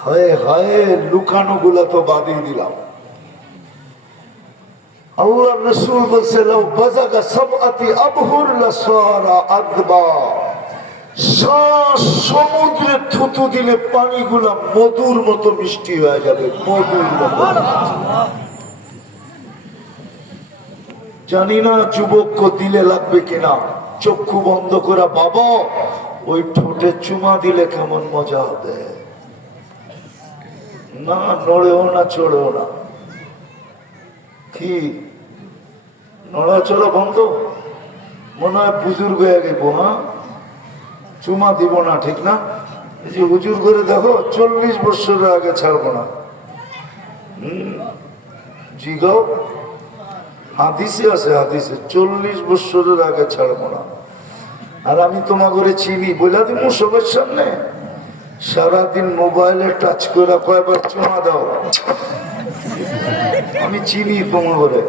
হায় হায়, লুকানো গুলা তো বাদিয়ে দিলাম। আল্লাহ রসুল বলছে, লাউ বাজাগা সাবআতি আবহুর লাসারা আদবা। সমুদ্রে থুতু দিলে পানিগুলা মধুর মতো মিষ্টি হয়ে যাবে, মধুর মতো। জানি না যুবক দিলে লাগবে কিনা। চক্ষু বন্ধ করা বাবা, ওই ঠোঁটে চুমা দিলে কেমন মজা হবে। না নড়েও না চড়েও না, কি নড়াচড়া বন্ধ। মনে হয় বুজুর্গ হয়ে গেব। হ্যাঁ, চুমা দিব না, ঠিক না? এই যে হুজুর করে দেখো, 40 বছরের আগে ছাড়বো না। জিগাও, হাদিসে আছে, হাদিসে 40 বছরের আগে ছাড়বো না। আর আমি তোমার ঘরে চিনি বলে দিব সবার সামনে, সারাদিন মোবাইলে টাচ করে কয়বার চুমা দাও। আমি চিনি তোমার ঘরে,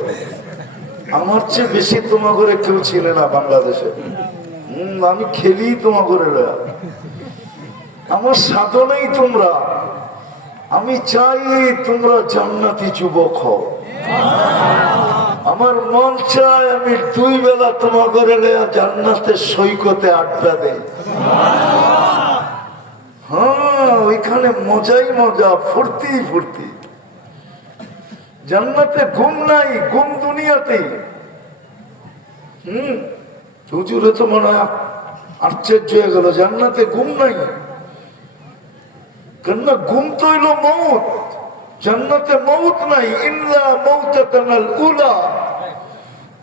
আমার চেয়ে বেশি তোমার ঘরে কেউ চিনে না বাংলাদেশে। আমি খেলি তোমার ঘরে, আমার সাধনেই তোমরা। আমি চাই তোমরা জান্নাতি যুবক হও। আমার মন চায় আমি 2 বেলা তোমার ঘরে জান্নাতের সৈকতে আড্ডা দেই। হ্যাঁ, ওইখানে মজাই মজা, ফুর্তি ফুর্তি। জান্নাতে ঘুম নাই, ঘুম দুনিয়াতেই। হুজুরে তো মনে হয় আশ্চর্য হয়ে গেল, জান্নাতে ঘুম নাই। কেননা ঘুম তো হইল মৌত, জান্নাতে মৌত নাই। ইল্লা মাউতাতানাল উলা,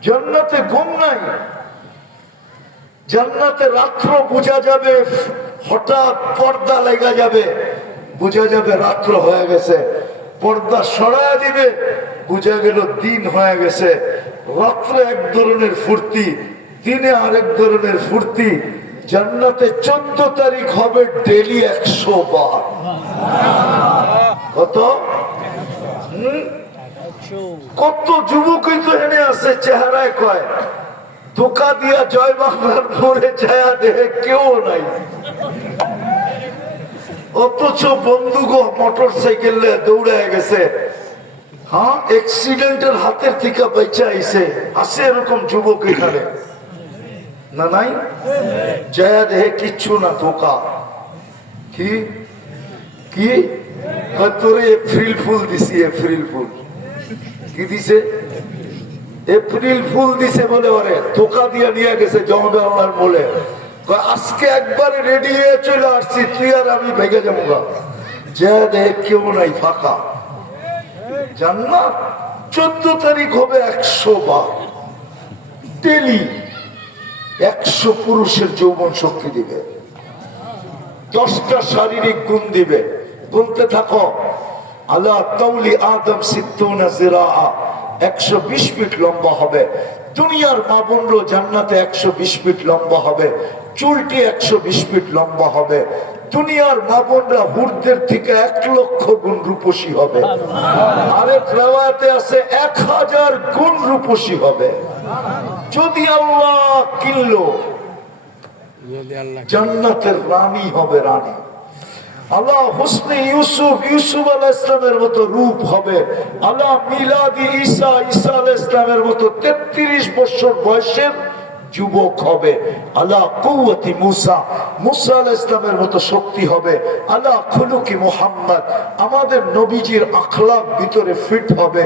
জান্নাতে ঘুম নাই। জান্নাতে রাত্র বোঝা যাবে, হঠাৎ পর্দা লেগে যাবে, বোঝা যাবে রাত্র হয়ে গেছে। পর্দা সরায় দিবে, বোঝা গেল দিন হয়ে গেছে। রাত্রে এক ধরনের ফুর্তি, দিনে আরেক ধরনের ফুর্তি। জান্নাতে 14 তারিখ হবে ডেলি 100 বার। কত? কত যুবকই তো এনে আছে, চেহারায় কয় ধোকা দিয়া জয় বাংলার মোড়ে ছায়া দেহে কেউ নাই। অথচ বন্ধুগো মোটর সাইকেলে দৌড়ে গেছে। হ্যাঁ, অ্যাক্সিডেন্টের হাতের থেকে বেঁচে আইছে। আছে এরকম যুবক এখানে না? নাই? জয়া দেহে কিচ্ছু না, ধোকা। কি কি তোরে এপ্রিল ফুল দিছি, এপ্রিল ফুল। কি দিছে? এপ্রিল ফুল দিছে বলে ওরে ধোকা দিয়ে নিয়ে গেছে জমবে আল্লাহর বলে। আজকে একবারে রেডি হয়ে চলে আসছি, তুই আর আমি ভেঙে যাবো গা। জয়া দেহে কেউ নাই, ফাঁকা। জান্নাত 14 তারিখ হবে 100 বার ডেলি। 100 পুরুষের যৌবন শক্তি দিবে, 10টা শারীরিক গুণ দিবে। গুনতে থাকো, আলা তাওলি আদম 60 জিরাআ, 120 ফিট লম্বা হবে। দুনিয়ার মা বোনরা জান্নাতে 120 ফিট লম্বা হবে, চুলটি 120 ফিট লম্বা হবে। দুনিয়ার মা বোনরা হুরদের থেকে 1 লক্ষ গুণ রূপসী হবে। আরেক রাওয়ায়াতে আছে 1000 গুণ রূপসী হবে। যদি আল্লাহ কিনলো, যদি আল্লাহ জান্নাতের রানী হবে, রানী। আল্লাহ হুসনে ইউসুফ, ইউসুফ আলাইহিস সালামের মতো রূপ হবে। আল্লাহ মিলাদি ঈসা, ঈসা আলাইহিস সালামের মতো 33 বছর বয়সের যুবক হবে। আল্লাহ কুওয়াতি মুসা, মুসা আলাইহিস সালামের মতো শক্তি হবে। আল্লাহ খুলুকি মুহাম্মদ, আমাদের নবীজির আখলাক ভিতরে ফিট হবে।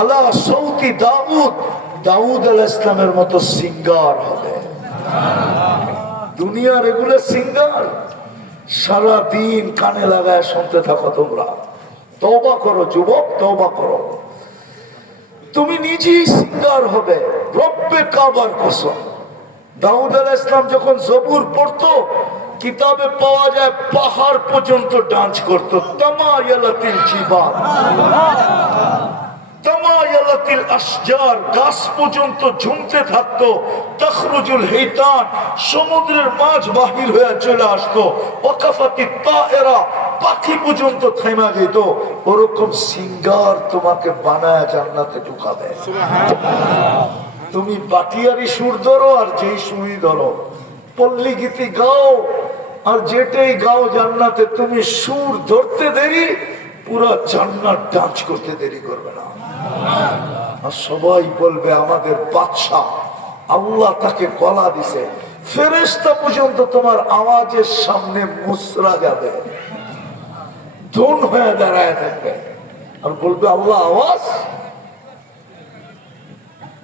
আল্লাহ সৌতি দাউদ, দাউদ আলাইহিস সালামের মতো সিঙ্গার হবে। দুনিয়ার এগুলো সিঙ্গার, সারা দিন কানে লাগায় শুনতে থাকো। তোমরা তওবা করো যুবক, তওবা করো। তুমি নিজেই সিঙ্গার হবে রব্বে কাবার কসম। দাউদ আলাইহিস সালাম যখন জবুর পড়তো, কিতাবে পাওয়া যায় পাহাড় পর্যন্ত ডান্স করতো। তামায়ালাতিল জিবাল, তামায়ালাতিল আশজার, গাছ পর্যন্ত ঝুমতে থাকতো। তখরুজুল হিতান, সমুদ্রের মাছ বাহির হয়ে চলে আসতো। ওয়াকাফাতিত তায়রা, পাখি পর্যন্ত থেমে যেত। ওরকম সিঙ্গার তোমাকে বানায় জান্নাতে ঢুকাবে। তুমি বাটিয়ারি সুর ধরো আর যেই সুরই ধরো, পল্লী গীতি গাও আর যেটাই গাও জান্নাতে, তুমি সুর ধরতে দেরি, পুরো জান্নাত ডান্স করতে দেরি করবে না। আর সবাই বলবে আমাদের বাদশা, আল্লাহ তাকে গলা দিছে। ফেরেশতা পর্যন্ত তোমার আওয়াজের সামনে মুসরা যাবে, ধন হয়ে দাঁড়ায় থাকবে আর বলবে আল্লাহ আওয়াজ।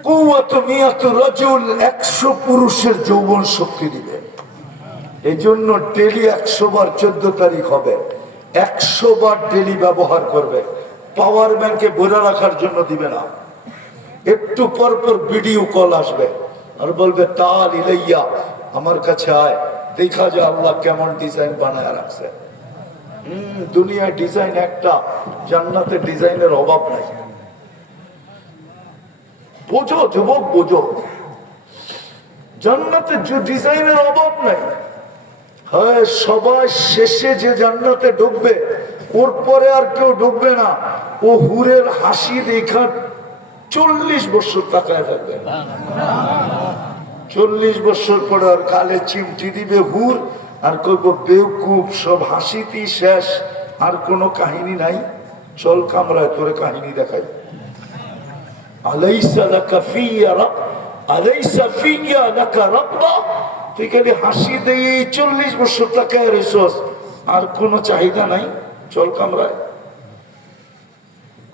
কুওয়াতু মিয়াতু রাজুল, 100 পুরুষের যৌবন শক্তি দিবে। এই জন্য ডেলি 100 বার 14 তারিখ হবে, 100 বার ডেলি ব্যবহার করবে। পাওয়ার ব্যাংকে ভরে রাখার জন্য দিবে না। একটু পর পর ভিডিও কল আসবে আর বলবে তাল ইলাইয়া, আমার কাছে আয়, দেখা যায় আল্লাহ কেমন ডিজাইন বানায় রাখছে। দুনিয়ায় ডিজাইন একটা, জান্নাতে ডিজাইনের অভাব নাই। বোঝো যুবক, বোঝো, জান্নাতে ডিজাইনের অভাব নাই। হ্যাঁ, সবাই শেষে যে জান্নাতে ঢুকবে, ওর পরে আর কেউ ঢুকবে না। ও হুরের হাসি দেখা 40 বছর তাকায় থাকবে। 40 বছর পরে আর গালে চিমটি দিবে হুর, আর কইব বেউকুফ, সব হাসিতেই শেষ, আর কোনো কাহিনী নাই। চল কামরায় তোরে কাহিনী দেখাই। আলাইসা লাকা ফিয়া রাব, আলাইসা ফিয়া লাকা রাব্বা। তুই খালি হাসি দিয়ে 40 বছর তাকায় রইছস, আর কোনো চাহিদা নাই। চল কামরায়।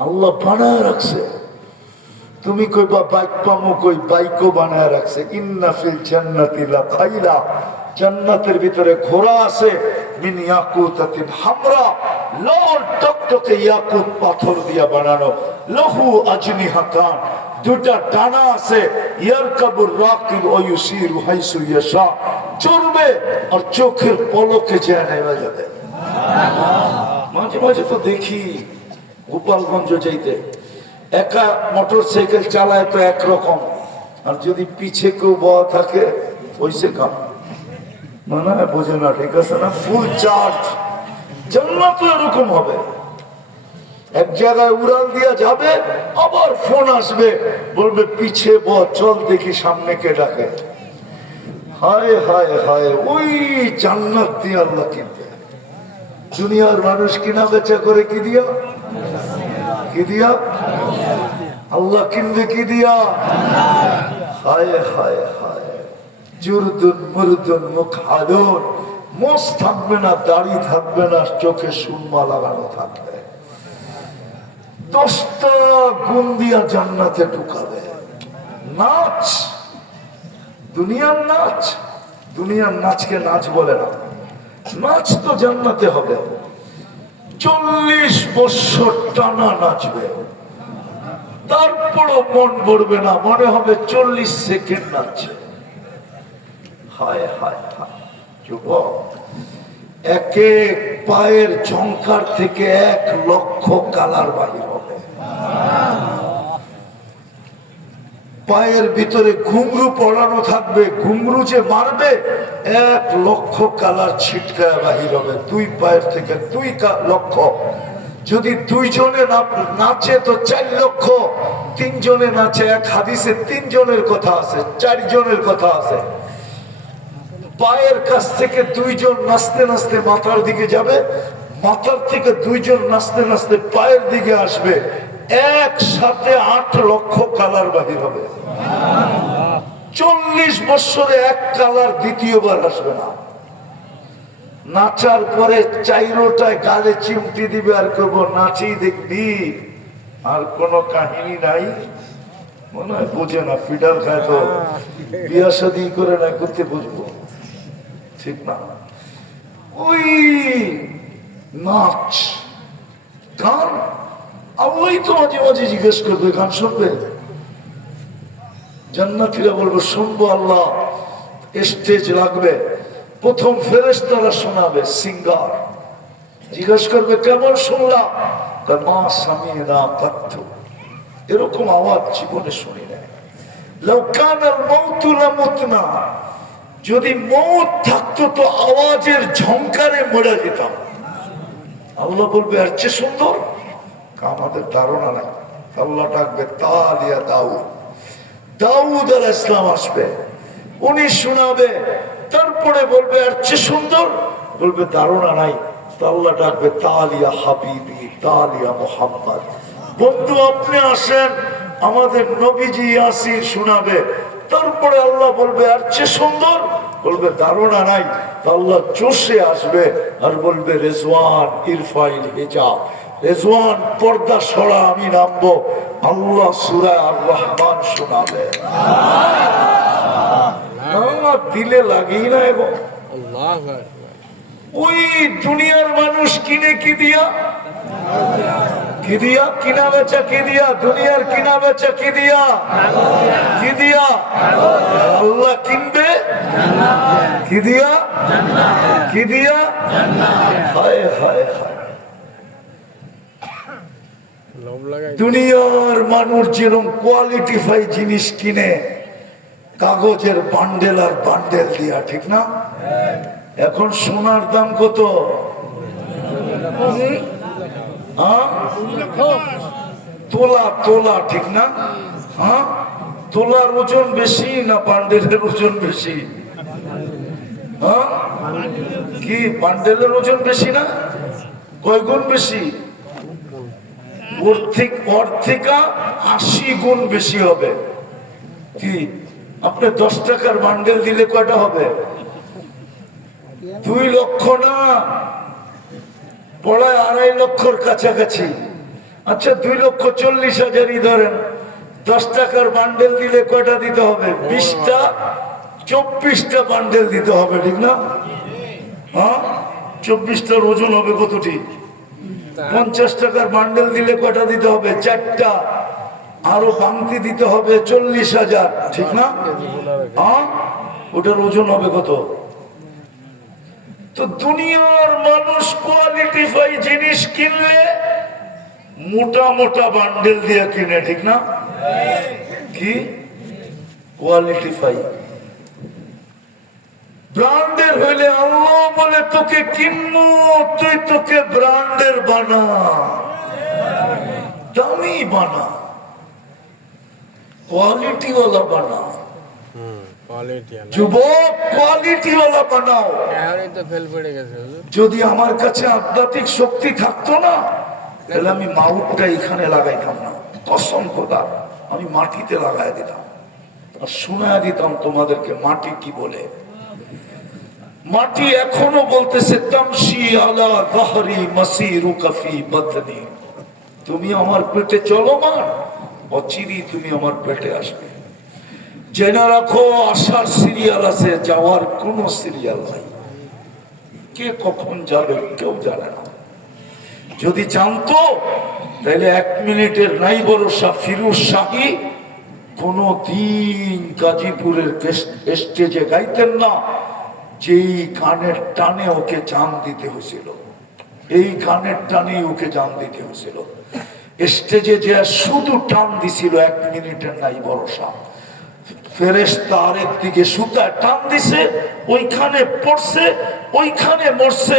আল্লাহ বানায় রাখছে। তুমি কইবা বাইক পামো, কই বাইকও বানায় রাখছে। ইন্না ফিল জান্নাতি লাখাইলা, জান্নাতের ভিতরে ঘোড়া আছে। মিন ইয়াকুতাতিন হামরা, লাল টকটকে ইয়াকুত পাথর দিয়া বানানো। লাহু আজনিহাতান, দুটা ডানা আছে। ইয়ারকাবুর রাকিব ওয়া ইউসিরু হাইসু ইয়াশা, চলবে আর চোখের পলকে যায় নেমে যাবে। মাঝে মাঝে তো দেখি গোপালগঞ্জ যাইতে, একা মোটরসাইকেল চালায় তো একরকম, আর যদি পিছে কেউ বয়া থাকে ওইসে কাম, মানে বোঝে না, ঠিক আছে না? Full charge. জান্নাত এরকম হবে। এক জায়গায় উড়াল দিয়া যাবে, আবার ফোন আসবে, বলবে পিছে চল দেখি সামনে কে ডাকে। হায় হায় হায়, ওই জান্নাত দিয়ে আল্লাহ কিনবে। দুনিয়ার মানুষ কিনা বেচা করে কি দিয়া? কি দিয়া? আল্লাহ কিনবে কি দিয়া? হায় হায় হায়, জুরদুন মুরদুন মুখালুন, মোষ থাকবে না, দাড়ি থাকবে না, চোখে সুরমা লাগানো থাকবে। 10টা গুণ দিয়া জান্নাতে ঢুকাবে। নাচ, দুনিয়ার নাচ, দুনিয়ার নাচকে নাচ বলে না। নাচ তো জান্নাতে হবে। 40 বছর টানা নাচবে, তারপরও মন ভরবে না, মনে হবে 40 সেকেন্ড নাচছে। হায় হায় হায় যুবক, এক এক পায়ের ঝংকার থেকে 1,00,000 কালার বাহির হবে। পায়ের ভিতরে ঘুংরু পড়ানো থাকবে, ঘুংরু যে মারবে 1,00,000 কালার ছিটকায় বাহির হবে 2 পায়ের থেকে 2,00,000। যদি 2 জনে নাচে তো 4,00,000, 3 জনে নাচে, এক হাদিসে 3 জনের কথা আছে, 4 জনের কথা আছে। পায়ের কাছ থেকে 2 জন নাচতে নাচতে মাথার দিকে যাবে, মাথার থেকে 2 জন নাচতে নাচতে পায়ের দিকে আসবে, একসাথে 8,00,000 কালার বাহির হবে। 40 বছরে 1 কালার দ্বিতীয়বার আসবে না। নাচার পরে 4টায় গালে চিমটি দিবে আর করবো নাচি দেখবি, আর কোন কাহিনী নাই। মনে হয় বুঝে না, ফিডার খায় তো বিয়া শাদী করে না করতে বুঝবো, ঠিক না? ওই নাচ গান, আল্লাহই তো মাঝে মাঝে জিজ্ঞেস করবে গান শুনবে? জান্নাতীরা বলবো শুনবো আল্লাহ। স্টেজ লাগবে, প্রথম ফেরেশতারা শোনাবে, সিঙ্গার জিজ্ঞেস করবে কেমন শুনলাম? মা সামিনা কাত্তু, এরকম আওয়াজ জীবনে শুনি নাই। লাউ কানাল মাউতু লামুতনা, যদি মৌত থাকতো তো আওয়াজের ঝংকারে মরে যেতাম। আল্লাহ বলবে এর চেয়ে সুন্দর? আমাদের ধারণা নাই। আল্লাহ ডাকবে তালিয়া দাউদ, দাউদ আলাইহিস সালাম আসবে, উনি শোনাবে, তারপরে বলবে এর চেয়ে সুন্দর? বলবে ধারণা নাই। আল্লাহ ডাকবে তালিয়া হাবিবি, তালিয়া মুহাম্মদ, বন্ধু আপনি আসেন, আমাদের নবীজি ইয়াসিন শোনাবে। তারপরে আল্লাহ বলবে এর চেয়ে সুন্দর? বলবে ধারণা নাই। আল্লাহ চষে আসবে আর বলবে রেজওয়ান ইরফাইল হিজাব, রেজওয়ান পর্দা সরা, আমি নামবো। আল্লাহ সূরা আর রহমান শোনাবে। দিলে লাগেই না। এবং ওই দুনিয়ার মানুষ কিনে কি দিয়া? কি দিয়া? কিনা বেচা কি দিয়া? দুনিয়ার কিনা বেচা কি দিয়া? কি দিয়া? আল্লাহ কিনবে কি দিয়া? কি দিয়া? হায় হায় হায়। দুনিয়ার মানুষ যেরকম কোয়ালিটিফাই জিনিস কিনে, কাগজের বান্ডেল আর বান্ডেল দিয়া, ঠিক না? এখন সোনার দাম কত? তোলা তোলা, ঠিক না? হ্যাঁ, তোলার ওজন বেশি না বান্ডেলের ওজন বেশি? হ্যাঁ, কি বান্ডেলের ওজন বেশি না? কয় গুণ বেশি? ওর থেকে 80 গুণ বেশি হবে। কি আপনি 10 টাকার বান্ডেল দিলে কয়টা হবে? 2 লক্ষ না, পড়ায় 2.5 লক্ষর কাছাকাছি। আচ্ছা 2,40,000 ধরেন, 10 টাকার বান্ডেল দিলে কয়টা দিতে হবে? 20টা, 24টা বান্ডেল দিতে হবে, ঠিক না? হ্যাঁ, 24টার ওজন হবে কতটি? 50 টাকার বান্ডেল দিলে কয়টা দিতে হবে? 4টা, আরো ভাঙতি দিতে হবে 40,000, ঠিক না? হ্যাঁ, ওটার ওজন হবে কত? তো দুনিয়ার মানুষ কোয়ালিটিফাই জিনিস কিনলে মোটা মোটা বান্ডেল দিয়ে কিনে, ঠিক না? কি কোয়ালিটিফাই? ব্র্যান্ডের হইলে আল্লাহ বলে তোকে কিনবো, তুই তোকে ব্র্যান্ডের বানা, দামি বানা, কোয়ালিটিওয়ালা বানা। যুবক কোয়ালিটিওয়ালা বানাও। যদি আমার কাছে আধ্যাত্মিক শক্তি থাকতো না, তাহলে আমি মাউটটা এখানে লাগাইতাম না, কসম খোদার, আমি মাটিতে লাগাই দিতাম আর শোনায় দিতাম তোমাদেরকে মাটি কি বলে। মাটি এখনো বলতেছে তামশি আলা যাহরি মাসিরুকা ফি বাতনি, তুমি আমার পেটে চলমান, অচিরেই তুমি আমার পেটে আসবে। জেনে রাখো আসার সিরিয়াল আছে, যাওয়ার কোন সিরিয়াল নাই। কে কখন যাবে কেউ জানে না। যদি জানতো তাহলে 1 মিনিটের নাই ভরসা ফিরোজ শাহী কোনদিন গাজীপুরের স্টেজে গাইতেন না, যেই গানের টানে ওকে জান দিতে হয়েছিল, এই গানের টানে ওকে জান দিতে হয়েছিল। স্টেজে যে শুধু টান দিছিল 1 মিনিটের নাই ভরসা। ফেরেশতা আরেক দিকে সুতায় টান দিছে, ওইখানে পড়ছে, ওইখানে মরছে।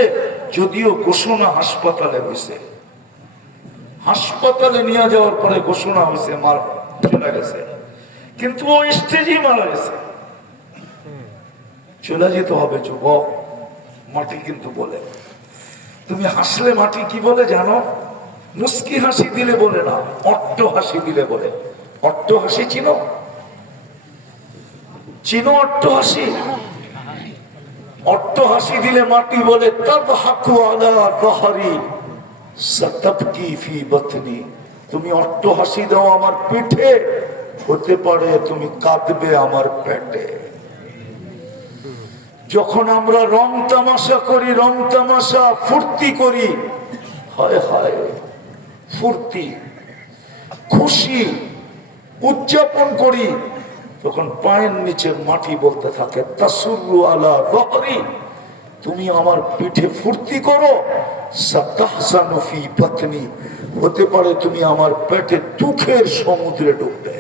যদিও ঘোষণা হাসপাতালে হয়েছে, হাসপাতালে নিয়ে যাওয়ার পরে ঘোষণা হয়েছে মারা গেছে, কিন্তু ও স্টেজেই মারা গেছে। চলে যেতে হবে যুবক। মাটি কিন্তু বলে, তুমি হাসলে মাটি কি বলে জানো? মুস্কি হাসি দিলে বলে না, অট্ট হাসি দিলে বলে। অট্ট হাসি চিনো? চিনো অট্ট হাসি? অট্ট হাসি দিলে মাটি বলে তাদহাকু আলা যাহরি সাতাবকি ফি বাতনি। তুমি অট্ট হাসি দাও আমার পিঠে, হতে পারে তুমি কাঁদবে আমার পেটে। যখন আমরা রং তামাশা করি, রং তামাশা ফুর্তি করি, হায় হায় ফুর্তি খুশি উদযাপন করি, তখন পায়ের নিচে মাটি বলতে থাকে তাসুরু আলা যাহরি, তুমি আমার পিঠে ফুর্তি করো, সাতাহসানু ফি বাতনি, হতে পারে তুমি আমার পেটে দুঃখের সমুদ্রে ডুববে।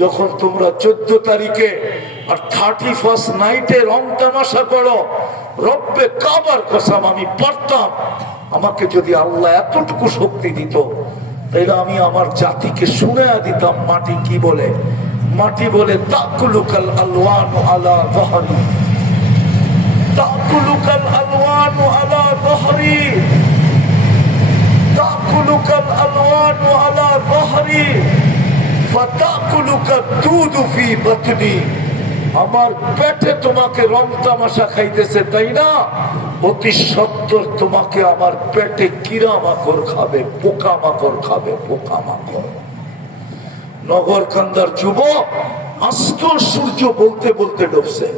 যখন তোমরা 14 তারিখে আর 31st নাইটে রং তামাশা করো, রব্বে কাবার কসম আমি পারতাম, আমাকে যদি আল্লাহ এতটুকু শক্তি দিত, তাহলে আমি আমার জাতিকে শুনে দিতাম মাটি কি বলে। মাটি বলে তাকুলুকাল আলওয়ানু আলা যাহরি, তাকুলুকাল আলওয়ানু আলা যাহরি, তাকুলুকাল আলওয়ানু আলা যাহরি ফাতাকুলুকা দুদু ফি বাতনি। আমার পেটে তোমাকে রং তামাশা খাইতেছে, তাই না? অতি সত্তর তোমাকে আমার পেটে কিরা মাকড় খাবে, পোকা মাকড় খাবে, পোকা মাকড়। নগর কান্দার যুবক আজকেও সূর্য বলতে বলতে ডুবছে,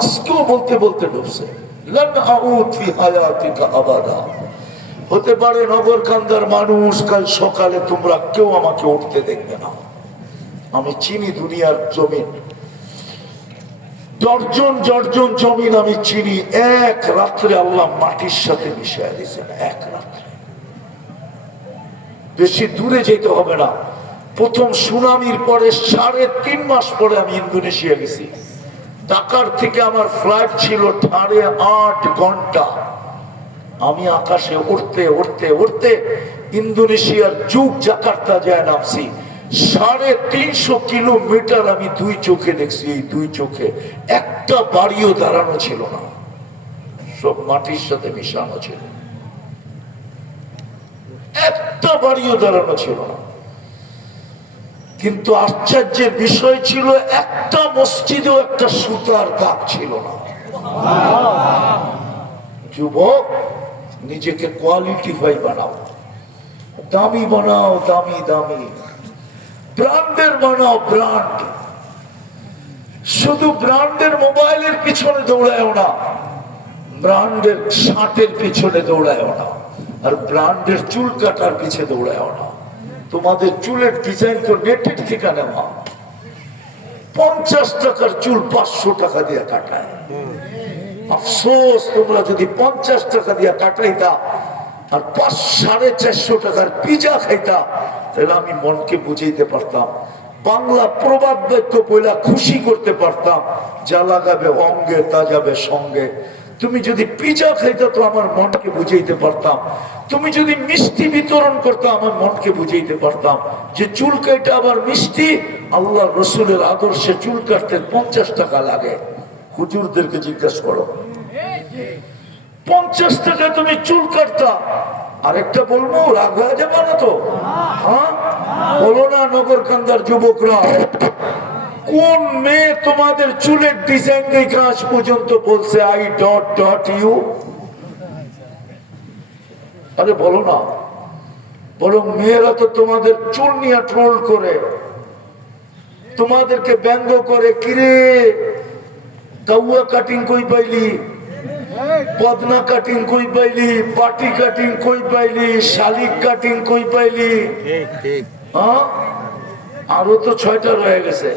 আজকেও বলতে বলতে ডুবছে। লান আউদ ফি হায়াতিকা আবাদা। হতে পারে নগর কান্দার মানুষ কাল সকালে তোমরা কেউ আমাকে উঠতে দেখবে না। আমি চিনি দুনিয়ার জমিন, দর্জন জর্জন জমিন আমি চিনি। এক রাত্রে আল্লাহ মাটির সাথে মিশিয়ে দিয়েছেন, এক রাত্রে। বেশি দূরে যেতে হবে না। প্রথম সুনামির পরে 3.5 মাস পরে আমি ইন্দোনেশিয়া গেছি। ঢাকার থেকে আমার ফ্লাইট ছিল 8.5 ঘন্টা। আমি আকাশে উঠতে উঠতে উঠতে ইন্দোনেশিয়ার যুগ জাকার্তা যায় নামছি। 350 কিলোমিটার আমি 2 চোখে দেখছি। এই 2 চোখে একটা বাড়িও দাঁড়ানো ছিল না, সব মাটির সাথে মিশানো ছিল। একটা বাড়িও দাঁড়ানো ছিল না। কিন্তু আশ্চর্যের বিষয় ছিল, একটা মসজিদেও একটা সুতার দাগ ছিল না। যুবক, নিজেকে কোয়ালিটিফাই বানাও, দামি বানাও, দামি দামি ব্র্যান্ডের বানাও, ব্র্যান্ড। শুধু ব্র্যান্ডের মোবাইলের পিছনে দৌড়ায়ও না, ব্র্যান্ডের শার্টের পিছনে দৌড়ায়ও না, আর ব্র্যান্ডের চুল কাটার পিছে দৌড়ায়ও না। তোমাদের চুলের ডিজাইন তো নেটের থেকে নেওয়া। 50 টাকার চুল 500 টাকা দিয়ে কাটায়। আফসোস, তোমরা যদি 50 টাকা দিয়ে কাটাইতা আর 450 টাকার পিজা খাইতা, তাহলে আমি মনকে বুঝাইতে পারতাম, বাংলা প্রবাদ বাক্য বইলা খুশি করতে পারতাম, যা লাগাবে অঙ্গে তা যাবে সঙ্গে। তুমি যদি পিজা খাইতা তো আমার মনকে বুঝাইতে পারতাম। তুমি যদি মিষ্টি বিতরণ করতে আমার মনকে বুঝাইতে পারতাম যে চুল কাটা আবার মিষ্টি। আল্লাহ রসুলের আদর্শে চুল কাটতে 50 টাকা লাগে। হুজুরদেরকে জিজ্ঞাসা করো, 50 টাকা তুমি চুল কাটতা। আরেকটা বলবো, রাগ হয়ে যাবে না তো? হ্যাঁ বলো না নগর কান্দার যুবকরা, কোন মেয়ে তোমাদের চুলের ডিজাইন দেখে আজ পর্যন্ত বলছে আই ডট ডট ইউ? আরে বলো না। বরং মেয়েরা তো তোমাদের চুল নিয়ে ট্রোল করে, তোমাদেরকে ব্যঙ্গ করে, কিরে কাউয়া কাটিং কই পাইলি, বদনা কাটিং কই পাইলি, পাটি কাটিং কই পাইলি, শালিক কাটিং কই পাইলি। আরো তো 6টা রয়ে গেছে।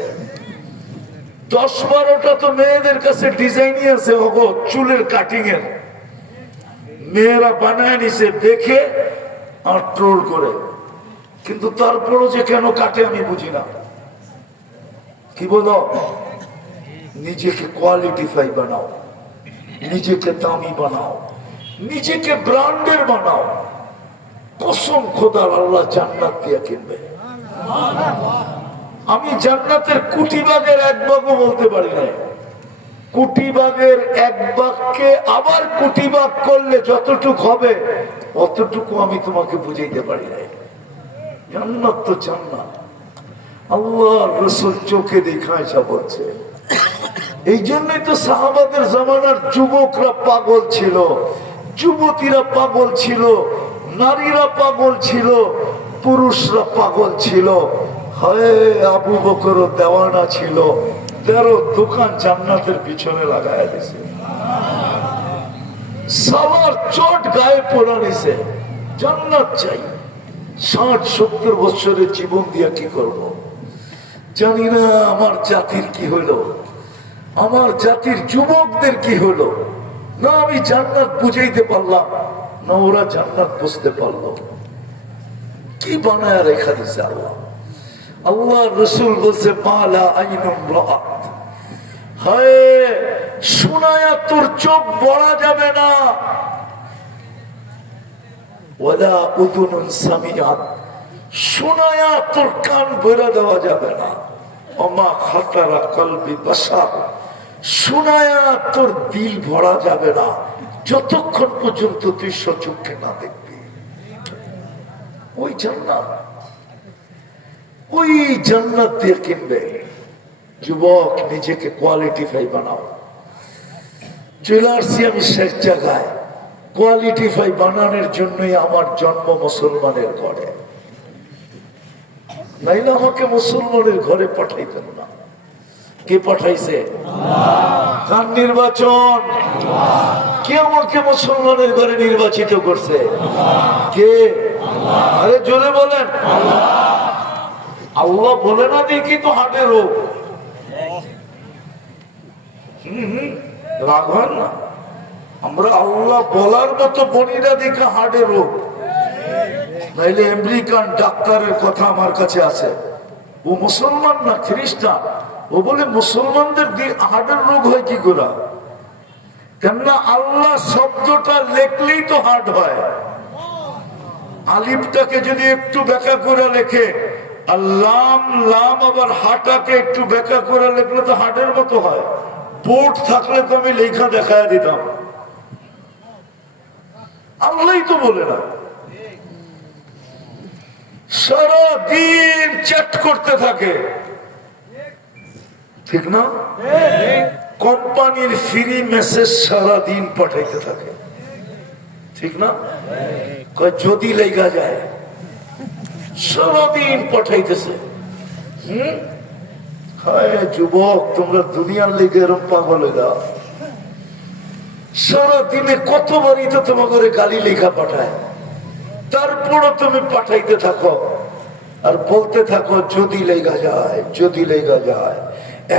10-12টা তো মেয়েদের কাছে ডিজাইনই আছে ওগো চুলের কাটিং এর, মেয়েরা বানায় নিছে দেখে আর ট্রোল করে। কিন্তু তারপরও যে কেন কাটে আমি বুঝি না। কি বলো, নিজেকে কোয়ালিটিফাই বানাও, নিজেকে দামি বানাও, নিজেকে ব্র্যান্ডের বানাও। কসম খোদার, আল্লাহ জান্নাত দিয়ে কিনবে। আমি জান্নাতের কুটিবাগের এক ভাগও বলতে পারি না। কুটিবাগের এক ভাগকে আবার কুটিবাগ করলে যতটুক হবে অতটুকু আমি তোমাকে বুঝাইতে পারি না। জান্নাত তো জান্নাত, আল্লাহ রসুল চোখে দেখায় যা বলছে। এই জন্যই তো সাহাবাদের জামানার যুবকরা পাগল ছিল, যুবতীরা পাগল ছিল, নারীরা পাগল ছিল, পুরুষরা পাগল ছিল। হয় আবু বকর দেওয়ানা ছিল, 13 দোকান জান্নাতের পিছনে লাগায় দিছে, সালার চট গায়ে পড়া নিছে, জান্নাত চাই। 60-70 বছরের জীবন দিয়া কি করব জানি না। আমার জাতির কি হলো, আমার জাতির যুবকদের কি হলো, না আমি জান্নাত বুঝাইতে পারলাম, না ওরা জান্নাত বুঝতে পারলো। কি বানায় রেখা দিছে আল্লাহ। আল্লাহ রসুল বলছে মালা আইনুম রাআত, হায় শোনায়া তোর চোখ বড়া যাবে না, ওয়ালা উযুনুন সামিআত, শোনায়া তোর কান ভরা দেওয়া যাবে না, ওমা খাতারা কলবি বাশার, শোনায়া তোর দিল ভরা যাবে না যতক্ষণ পর্যন্ত তুই সচক্ষে না দেখবি। ওই জান্নাত, ওই জান্নাত দিয়ে কিনবে। যুবক নিজেকে কোয়ালিটিফাই বানাও। চলে আসছি আমি শেষ জায়গায়। কোয়ালিটিফাই বানানোর জন্যই আমার জন্ম মুসলমানের ঘরে, নাইলে আমাকে মুসলমানের ঘরে পাঠাইতেন না। কে পাঠাইছে? কার নির্বাচন? কে আমাকে মুসলমানের ঘরে নির্বাচিত করছে? কে? আরে জোরে বলেন। আল্লাহ বলে না দেখি তো হার্টের রোগ। রাগ হয় না, আমরা আল্লাহ বলার মতো বনিরা দেখে হার্টের রোগ। নাইলে আমেরিকান ডাক্তারের কথা আমার কাছে আছে, ও মুসলমান না খ্রিস্টান, ও বলে মুসলমানদের হার্টের রোগ হয় কি করে? কেননা আল্লাহ শব্দটা লেখলেই তো হার্ট হয়। আলিফটাকে যদি একটু ব্যাখ্যা করে লেখে, আল্লাহ লাম আবার হাটাকে একটু ব্যাখ্যা করে লেখলে তো হার্টের মতো হয়। বোর্ড থাকলে তো আমি লেখা দেখায় দিতাম। আল্লাহই তো বলে না। সারাদিন চ্যাট করতে থাকে, ঠিক না? কোম্পানির ফ্রি মেসেজ সারাদিন পাঠাইতে থাকে, ঠিক না? যদি লেগা যায় সারাদিন পাঠাইতেছে। যুবক তোমরা দুনিয়ার লেগে এরকম পাগল হয়ে যাও। সারাদিনে কতবারই তো তোমাকে গালি লেখা পাঠায়, তারপরও তুমি পাঠাইতে থাকো আর বলতে থাকো যদি লেগা যায়, যদি লেগা যায়।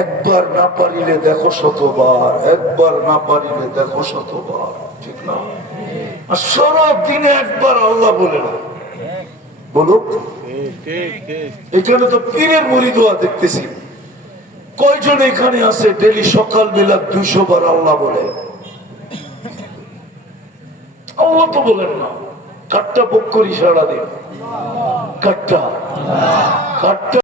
একবার না পারিলে দেখো শতবার, একবার না পারিলে দেখো শতবার, ঠিক না? আর সারাদিনে একবার আল্লাহ বলে না। বলুক, এখানে তো পীরের মুরিদ দোয়া দেখতেছি। কয়জন এখানে আছে ডেলি সকাল বেলা 200 বার আল্লাহ বলে? আল্লাহ তো বলেন না। কাটটা বুক করি সারাদিন, কাটটা কাটটা